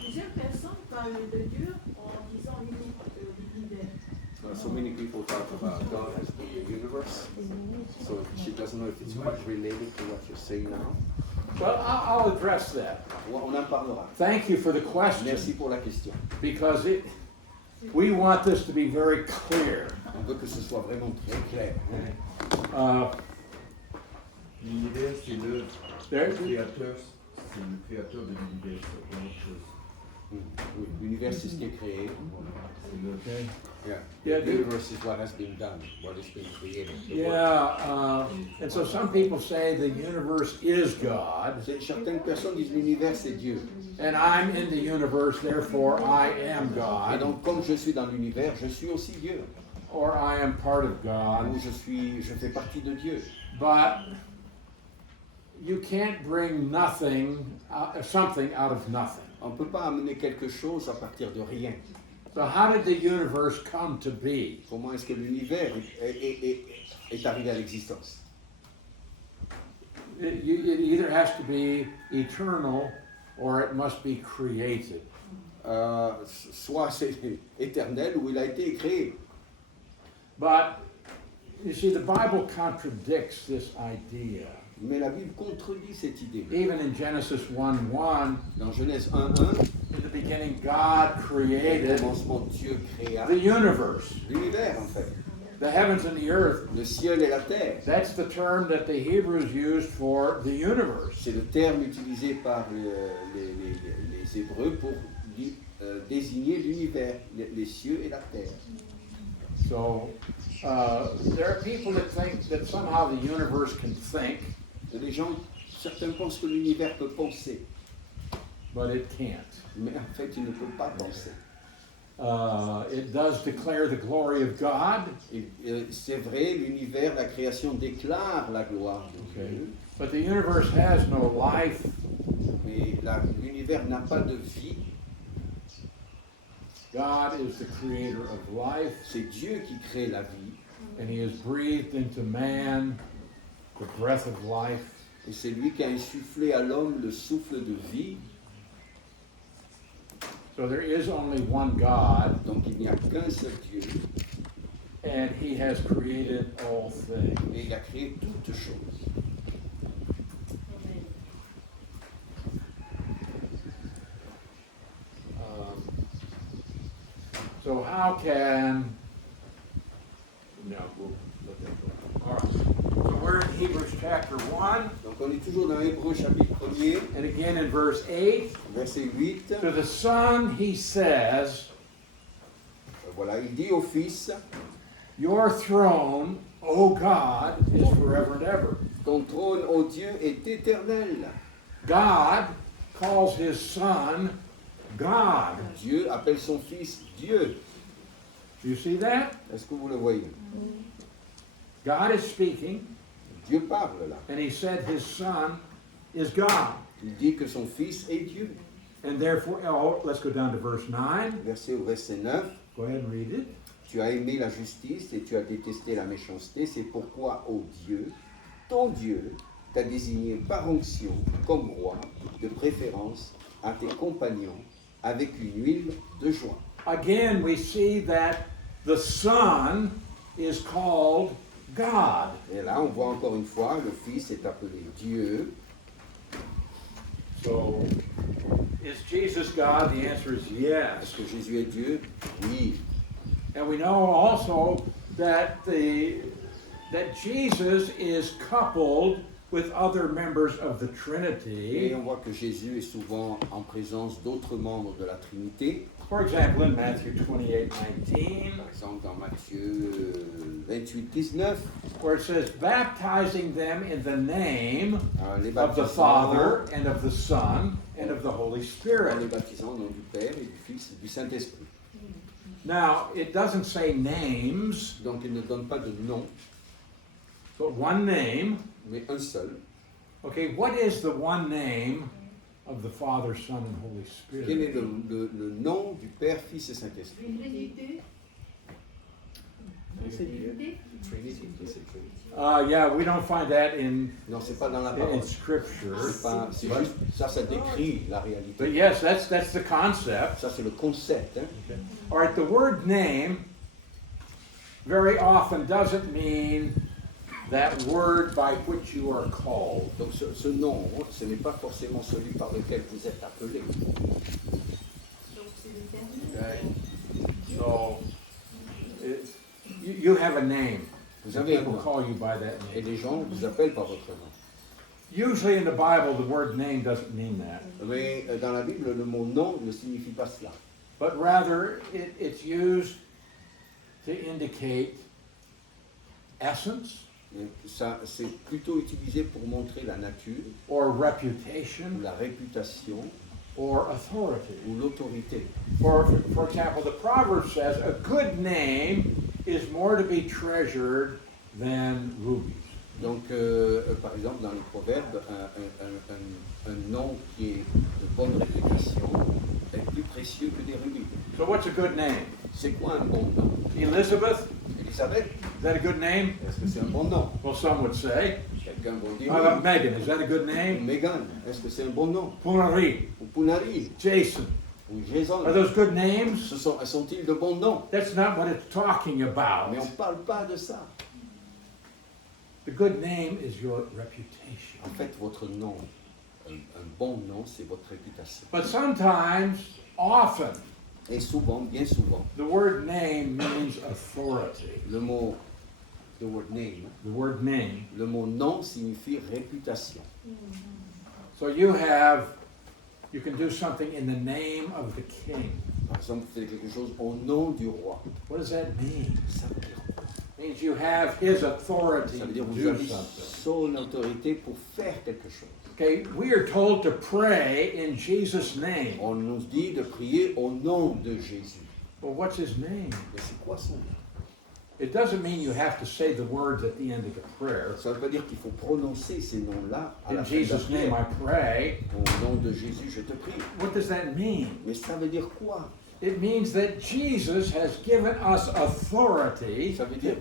plusieurs personnes parlent de Dieu en disant l'univers. So many people talk about God as the universe. So she doesn't know if it's quite related to what you're saying now. Well, I'll address that. On en parlera. Thank you for the question, Merci pour la question. because we want this to be very clear. On veut que ce soit vraiment très clair. L'univers, c'est le There, créateur, c'est le créateur de l'univers, c'est autre chose. Oui, l'univers, c'est ce qui est créé. C'est le okay. Yeah. Yeah, The universe is what has been done, what has been created. Yeah, and so some people say the universe is God, Certaines personnes disent l'univers, c'est Dieu. and I'm in the universe, therefore I am Et God, donc, comme je suis dans l'univers, je suis aussi Dieu. or I am part of God. Ou je fais partie de Dieu. But you can't bring something out of nothing. On ne peut pas amener quelque chose à partir de rien. So how did the universe come to be? Comment est-ce que l'univers est arrivé à l'existence? It either has to be eternal or it must be created. Soit c'est éternel ou il a été créé. But you see, the Bible contradicts this idea. Mais la Bible contredit cette idée. Even in Genesis 1:1, Dans Genèse 1:1, in the beginning, God au created commencement, Dieu créa the universe, l'univers, en fait. the heavens and the earth. Le ciel et la terre. That's the term that the Hebrews used for the universe. C'est le terme utilisé par les Hébreux pour désigner l'univers, les cieux et la terre. So there are people that think that somehow the universe can think, Les gens, certains pensent que l'univers peut penser, but it can't. mais en fait, il ne peut pas penser. It does declare the glory of God, Et, c'est vrai, l'univers, la création déclare la gloire de Dieu, but the universe has no life. mais l'univers n'a pas de vie. God is the creator of life, C'est Dieu qui crée la vie, and He has breathed into man the breath of life. et c'est lui qui a insufflé à l'homme le souffle de vie. So there is only one God, Donc il n'y a qu'un seul Dieu, and He has created all things. et il a créé toutes choses. So how can... No, we'll let that go. All right. So we're in Hebrews chapter 1, Donc on est toujours dans Hébreux chapitre 1er, and again in verse 8. verset 8. To the Son he says, Voilà, il dit au Fils, your throne, O God, is forever and ever. ton trône, ô Dieu, est éternel. God calls his Son God. Dieu appelle son Fils Dieu. Do you see that? Est-ce que vous le voyez? God is speaking, Dieu parle là. and he said his Son is God. Il dit que son Fils est Dieu. And therefore, let's go down to verse 9. Verset 9. Go ahead and read it. Tu as aimé la justice et tu as détesté la méchanceté. C'est pourquoi, ô Dieu, ton Dieu, t'a désigné par onction comme roi, de préférence à tes compagnons, avec une huile de joie. Again, we see that the Son is called God. Et là, on voit encore une fois, le Fils est appelé Dieu. So, is Jesus God? The answer is yes. Est-ce que Jésus est Dieu? Oui. And we know also that Jesus is coupled with other members of the Trinity. Et on voit que Jésus est souvent en présence d'autres membres de la Trinité. For example, in Matthew 28:19, Par exemple, dans Matthieu 28, 19, where it says, baptizing them in the name les of the baptisants, Father and of the Son and of the Holy les Spirit. baptisants au nom du Père et du Fils et du Saint-Esprit. Now, it doesn't say names, Donc il ne donne pas de nom, but one name. mais un seul. Okay, what is the one name of the Father, Son, and Holy Quel est Spirit? le nom du Père, Fils et Saint-Esprit? Trinité. Trinité. Trinity, c'est Trinity. Yeah, we don't find that in Non, c'est pas dans la in parole. Scripture. C'est juste, ça décrit la réalité. But yes, that's the concept. Ça, c'est le concept. Hein. All right, the word name very often doesn't mean that word by which you are called. Donc ce nom, ce n'est pas forcément celui par lequel vous êtes appelé. Donc c'est l'éternel. Okay? So, you have a name. Vous avez un People nom. call you by that Et name. les gens vous appellent par votre nom. Usually in the Bible, the word name doesn't mean that, Mais dans la Bible, le mot nom ne signifie pas cela. but rather it's used to indicate essence Mais ça, c'est plutôt utilisé pour montrer la nature, or ou reputation la réputation, or authority. ou l'autorité. For example, the Proverb says, a good name is more to be treasured than rubies. Donc, par exemple, dans les proverbes, un nom qui est de bonne réputation est plus précieux que des rubis. So what's a good name? C'est quoi un bon nom? Elizabeth, Elisabeth, is that a good name? est-ce que c'est un bon nom? Well, some would say. Quelqu'un va dire How about oui. Megan, is that a good Ou name? Megan, est-ce que c'est un bon nom? Punari, Ou Punari, Jason, ou Jason, are those good names? sont-ils de bons noms? That's not what it's talking about. Mais on ne parle pas de ça. The good name is your reputation. En fait, votre nom, un bon nom, c'est votre réputation. But sometimes, often, Et souvent, bien souvent, the word name means authority. le mot, the word name, The word name. le mot nom signifie réputation. So you can do something in the name of the king. Par exemple, vous faites quelque chose au nom du roi. What does that mean? Ça veut dire quoi? It means you have his authority Ça veut to dire que vous do avez something. son autorité pour faire quelque chose. Okay, we are told to pray in Jesus' name. On nous dit de prier au nom de Jésus. Well, what's his name? Mais c'est quoi son nom? It doesn't mean you have to say the words at the end of the prayer. Ça ne veut pas dire qu'il faut prononcer ces noms-là à la In fin de la Jesus' name I prière. pray. Au nom de Jésus, je te prie. What does that mean? Mais ça veut dire quoi? It means that Jesus has given us authority Ça veut dire,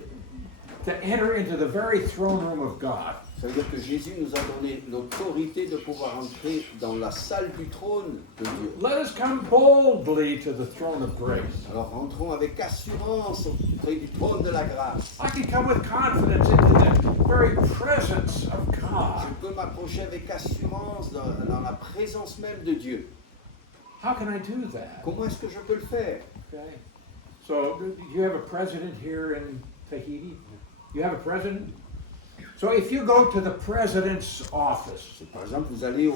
to enter into the very throne room of God. ça veut dire que Jésus nous a donné l'autorité de pouvoir entrer dans la salle du trône de Dieu. Let us come boldly to the throne of grace. Alors rentrons avec assurance auprès du trône de la grâce. I can come with confidence into the very presence of Je God. peux m'approcher avec assurance dans la présence même de Dieu. How can I do that? Comment est-ce que je peux le faire? Okay. So, do you have a president here in Tahiti? You have a president? So, if you go to the president's office, Par exemple, vous allez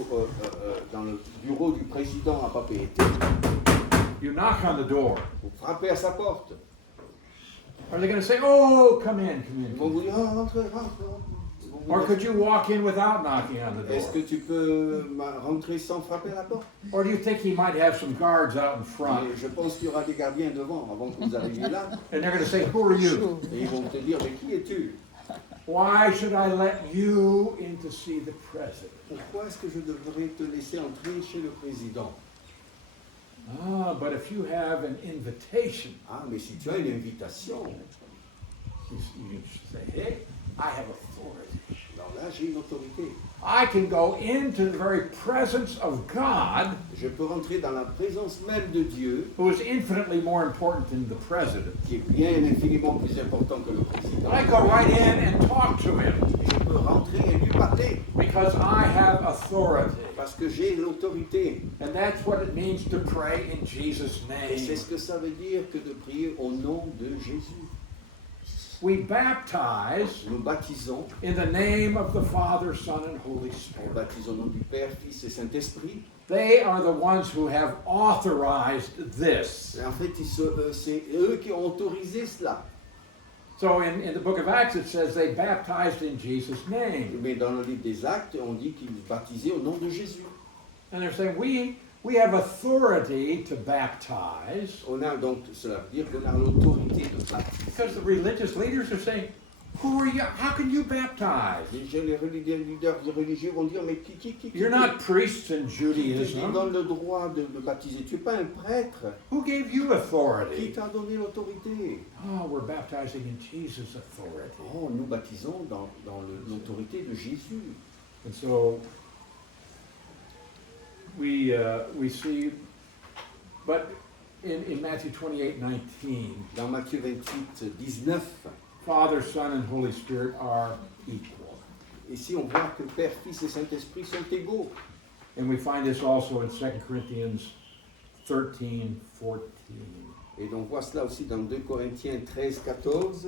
dans le bureau du président à Papeete, you knock on the door. vous frappez à sa porte. Are they going to say, "Oh, come in, come Ils in"? vont vous dire, ah, rentrez, rentrez. Ils vont vous Or dire, could you walk in without knocking on the est-ce que door? tu peux rentrer sans frapper à la porte? Or do you think he might have some guards out in front? Et je pense qu'il y aura des gardiens devant avant que vous arriviez là. And they're going to say, "Who are you? Et ils vont te dire, mais qui es-tu? Why should I let you in to see the president?" Pourquoi est-ce que je devrais te laisser entrer chez le président? Ah, but if you have an invitation, Ah, mais si tu as une invitation, you say, "Hey, I have authority. alors là, j'ai une autorité. I can go into the very presence of God, Je peux rentrer dans la présence même de Dieu, who is infinitely more important than the president. qui est bien infiniment plus important que le président. I go right in and talk to him Je peux rentrer et lui parler, because I have authority. parce que j'ai l'autorité. And that's what it means to pray in Jesus' Et c'est name. ce que ça veut dire que de prier au nom de Jésus. We baptize Nous baptisons, in the name of the Father, Son, and Holy on Spirit. baptise au nom du Père, Fils et Saint-Esprit. They are the ones who have authorized this. Et en fait, c'est eux qui ont autorisé cela. So in the book of Acts, it says they baptized in Jesus' name. Mais dans le livre des Actes, on dit qu'ils baptisaient au nom de Jésus. And they're saying, we We have authority to baptize On a donc, cela veut dire qu'on a l'autorité de baptiser. because the religious leaders are saying, "Who are you? How can you baptize? Les leaders religieux vont dire, mais qui You're not priests in te Judaism. donne le droit de baptiser? Tu n'es pas un prêtre. Who gave you Qui authority?" t'a donné l'autorité? Oh, we're baptizing in Jesus' authority. Oh, nous baptisons dans l'autorité de Jésus. And so we see, but in Matthew 28:19, Dans Matthieu 28, 19, Father, Son, and Holy Spirit are equal. ici on voit que Père, Fils et Saint-Esprit sont égaux. And we find this also in 2 Corinthians 13:14. Et on voit cela aussi dans 2 Corinthiens 13, 14.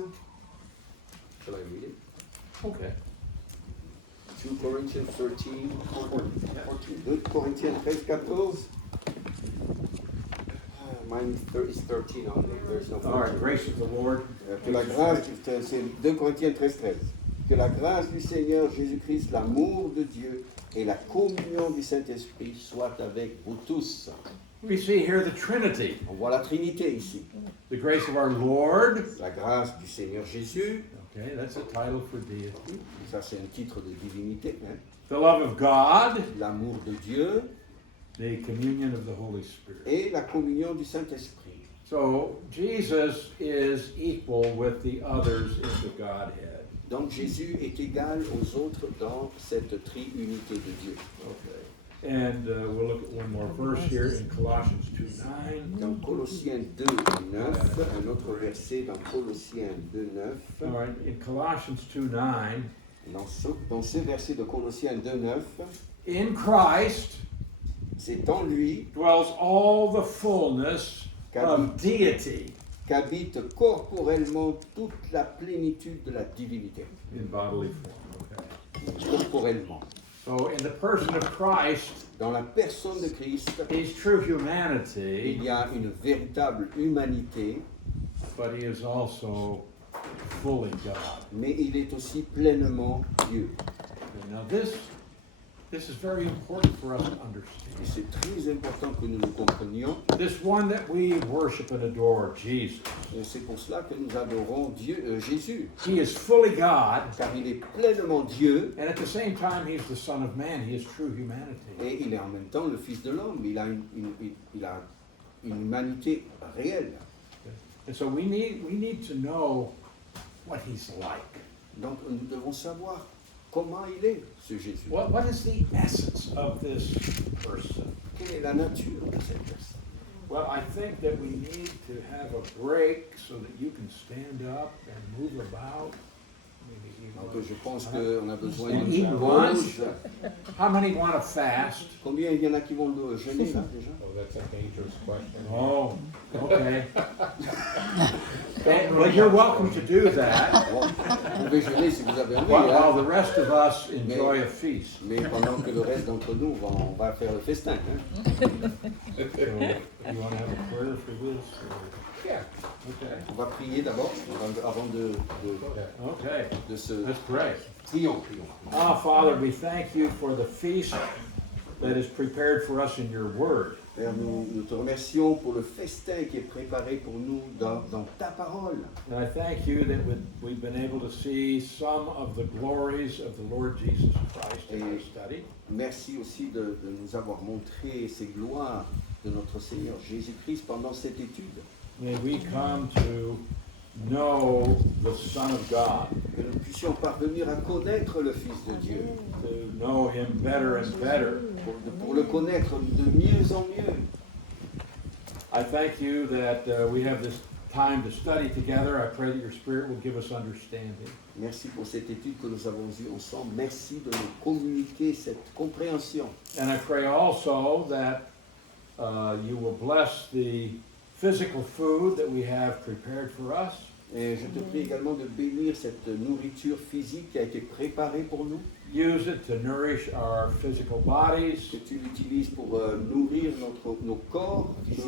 Shall I read it? Okay. 2 Corinthians 13, 14. 2 Corinthiens 13, 14. Mine is 13 only. There's no 14. All right, grace of the Lord. Que la grâce, c'est 2 Corinthiens 13, 13. Que la grâce du Seigneur Jésus-Christ, l'amour de Dieu et la communion du Saint-Esprit soient avec vous tous. We see here the Trinity. On voit la Trinité ici. The grace of our Lord. La grâce du Seigneur Jésus, Okay, that's a title for deity. ça c'est un titre de divinité. Hein. The love of God. L'amour de Dieu The communion of the Holy Spirit. et la communion du Saint-Esprit. So Jesus is equal with the others in the Godhead. Donc Jésus est égal aux autres dans cette triunité de Dieu. Okay. And we'll look at one more verse here in Colossians 2:9. Dans Colossiens 2, 9, un autre verset dans Colossiens 2, 9. All right, in Colossians 2:9, Dans ce verset de Colossiens 2, 9, in Christ c'est en lui dwells all the fullness of deity qu'habite corporellement toute la plénitude de la divinité. in bodily form. Okay. Corporellement. So in the person of Christ, Dans la personne de Christ, he's true il humanity, y a une véritable humanité, but he is also fully God. mais il est aussi pleinement Dieu. Okay, now this is very important for us to Et understand. c'est très important que nous le comprenions. This one that we worship and adore, Jesus, Et c'est pour cela que nous adorons Jésus, he is fully God, car il est pleinement Dieu and at the same time, he's the Son of Man. He is true humanity. et il est en même temps le Fils de l'homme. Il a une humanité réelle. And so we need to know what he's like. Donc nous devons savoir comment il est, ce Jésus. What is the essence of this person? Quelle est la nature de cette personne? Well, I think that we need to have a break so that you can stand up and move about. Maybe eat Donc lunch. je pense qu'on a besoin And d'une eat lunch. pause. How many want to fast? Combien il y en a qui vont jeûner là déjà? Oh, that's a dangerous question. Oh, okay. Well, you're welcome to do that Bon, vous pouvez jeûner si vous avez envie, while hein? the rest of us enjoy a feast. Mais pendant que le reste d'entre nous, on va faire le festin. Hein? So, you want to have a prayer for this? or- Yeah, Okay. On va prier d'abord avant go ahead. Okay. de ce Let's pray. prions. Ah, Father, we thank you for the feast that is prepared for us in your word. Père, nous te remercions pour le festin qui est préparé pour nous dans ta parole. And I thank you that we've been able to see some of the glories of the Lord Jesus Christ in our study. Merci aussi de nous avoir montré ces gloires de notre Seigneur Jésus-Christ pendant cette étude. May we come to know the Son of God, Que nous puissions parvenir à connaître le Fils de Dieu, to know him better and better. pour le connaître de mieux en mieux. I thank you that we have this time to study together. I pray that your Spirit will give us understanding. Merci pour cette étude que nous avons eue ensemble. Merci de nous communiquer cette compréhension. And I pray also that you will bless the physical food that we have prepared for us. Et je te prie également de bénir cette nourriture physique qui a été préparée pour nous, Use it to nourish our physical bodies, que tu l'utilises pour nourrir nos corps physiques,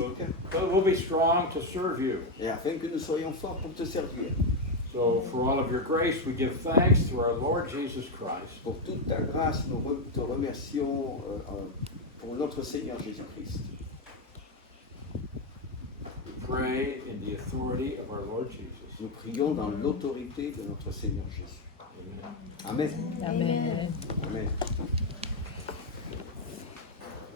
so we'll be strong to serve you. et afin que nous soyons forts pour te servir. So for all of your grace, we give thanks through our Lord Jesus Christ. Pour toute ta grâce, nous te remercions pour notre Seigneur Jésus-Christ. We pray in the authority of our Lord Jesus. Nous prions dans l'autorité de notre Seigneur Jésus. Amen. Amen. Amen.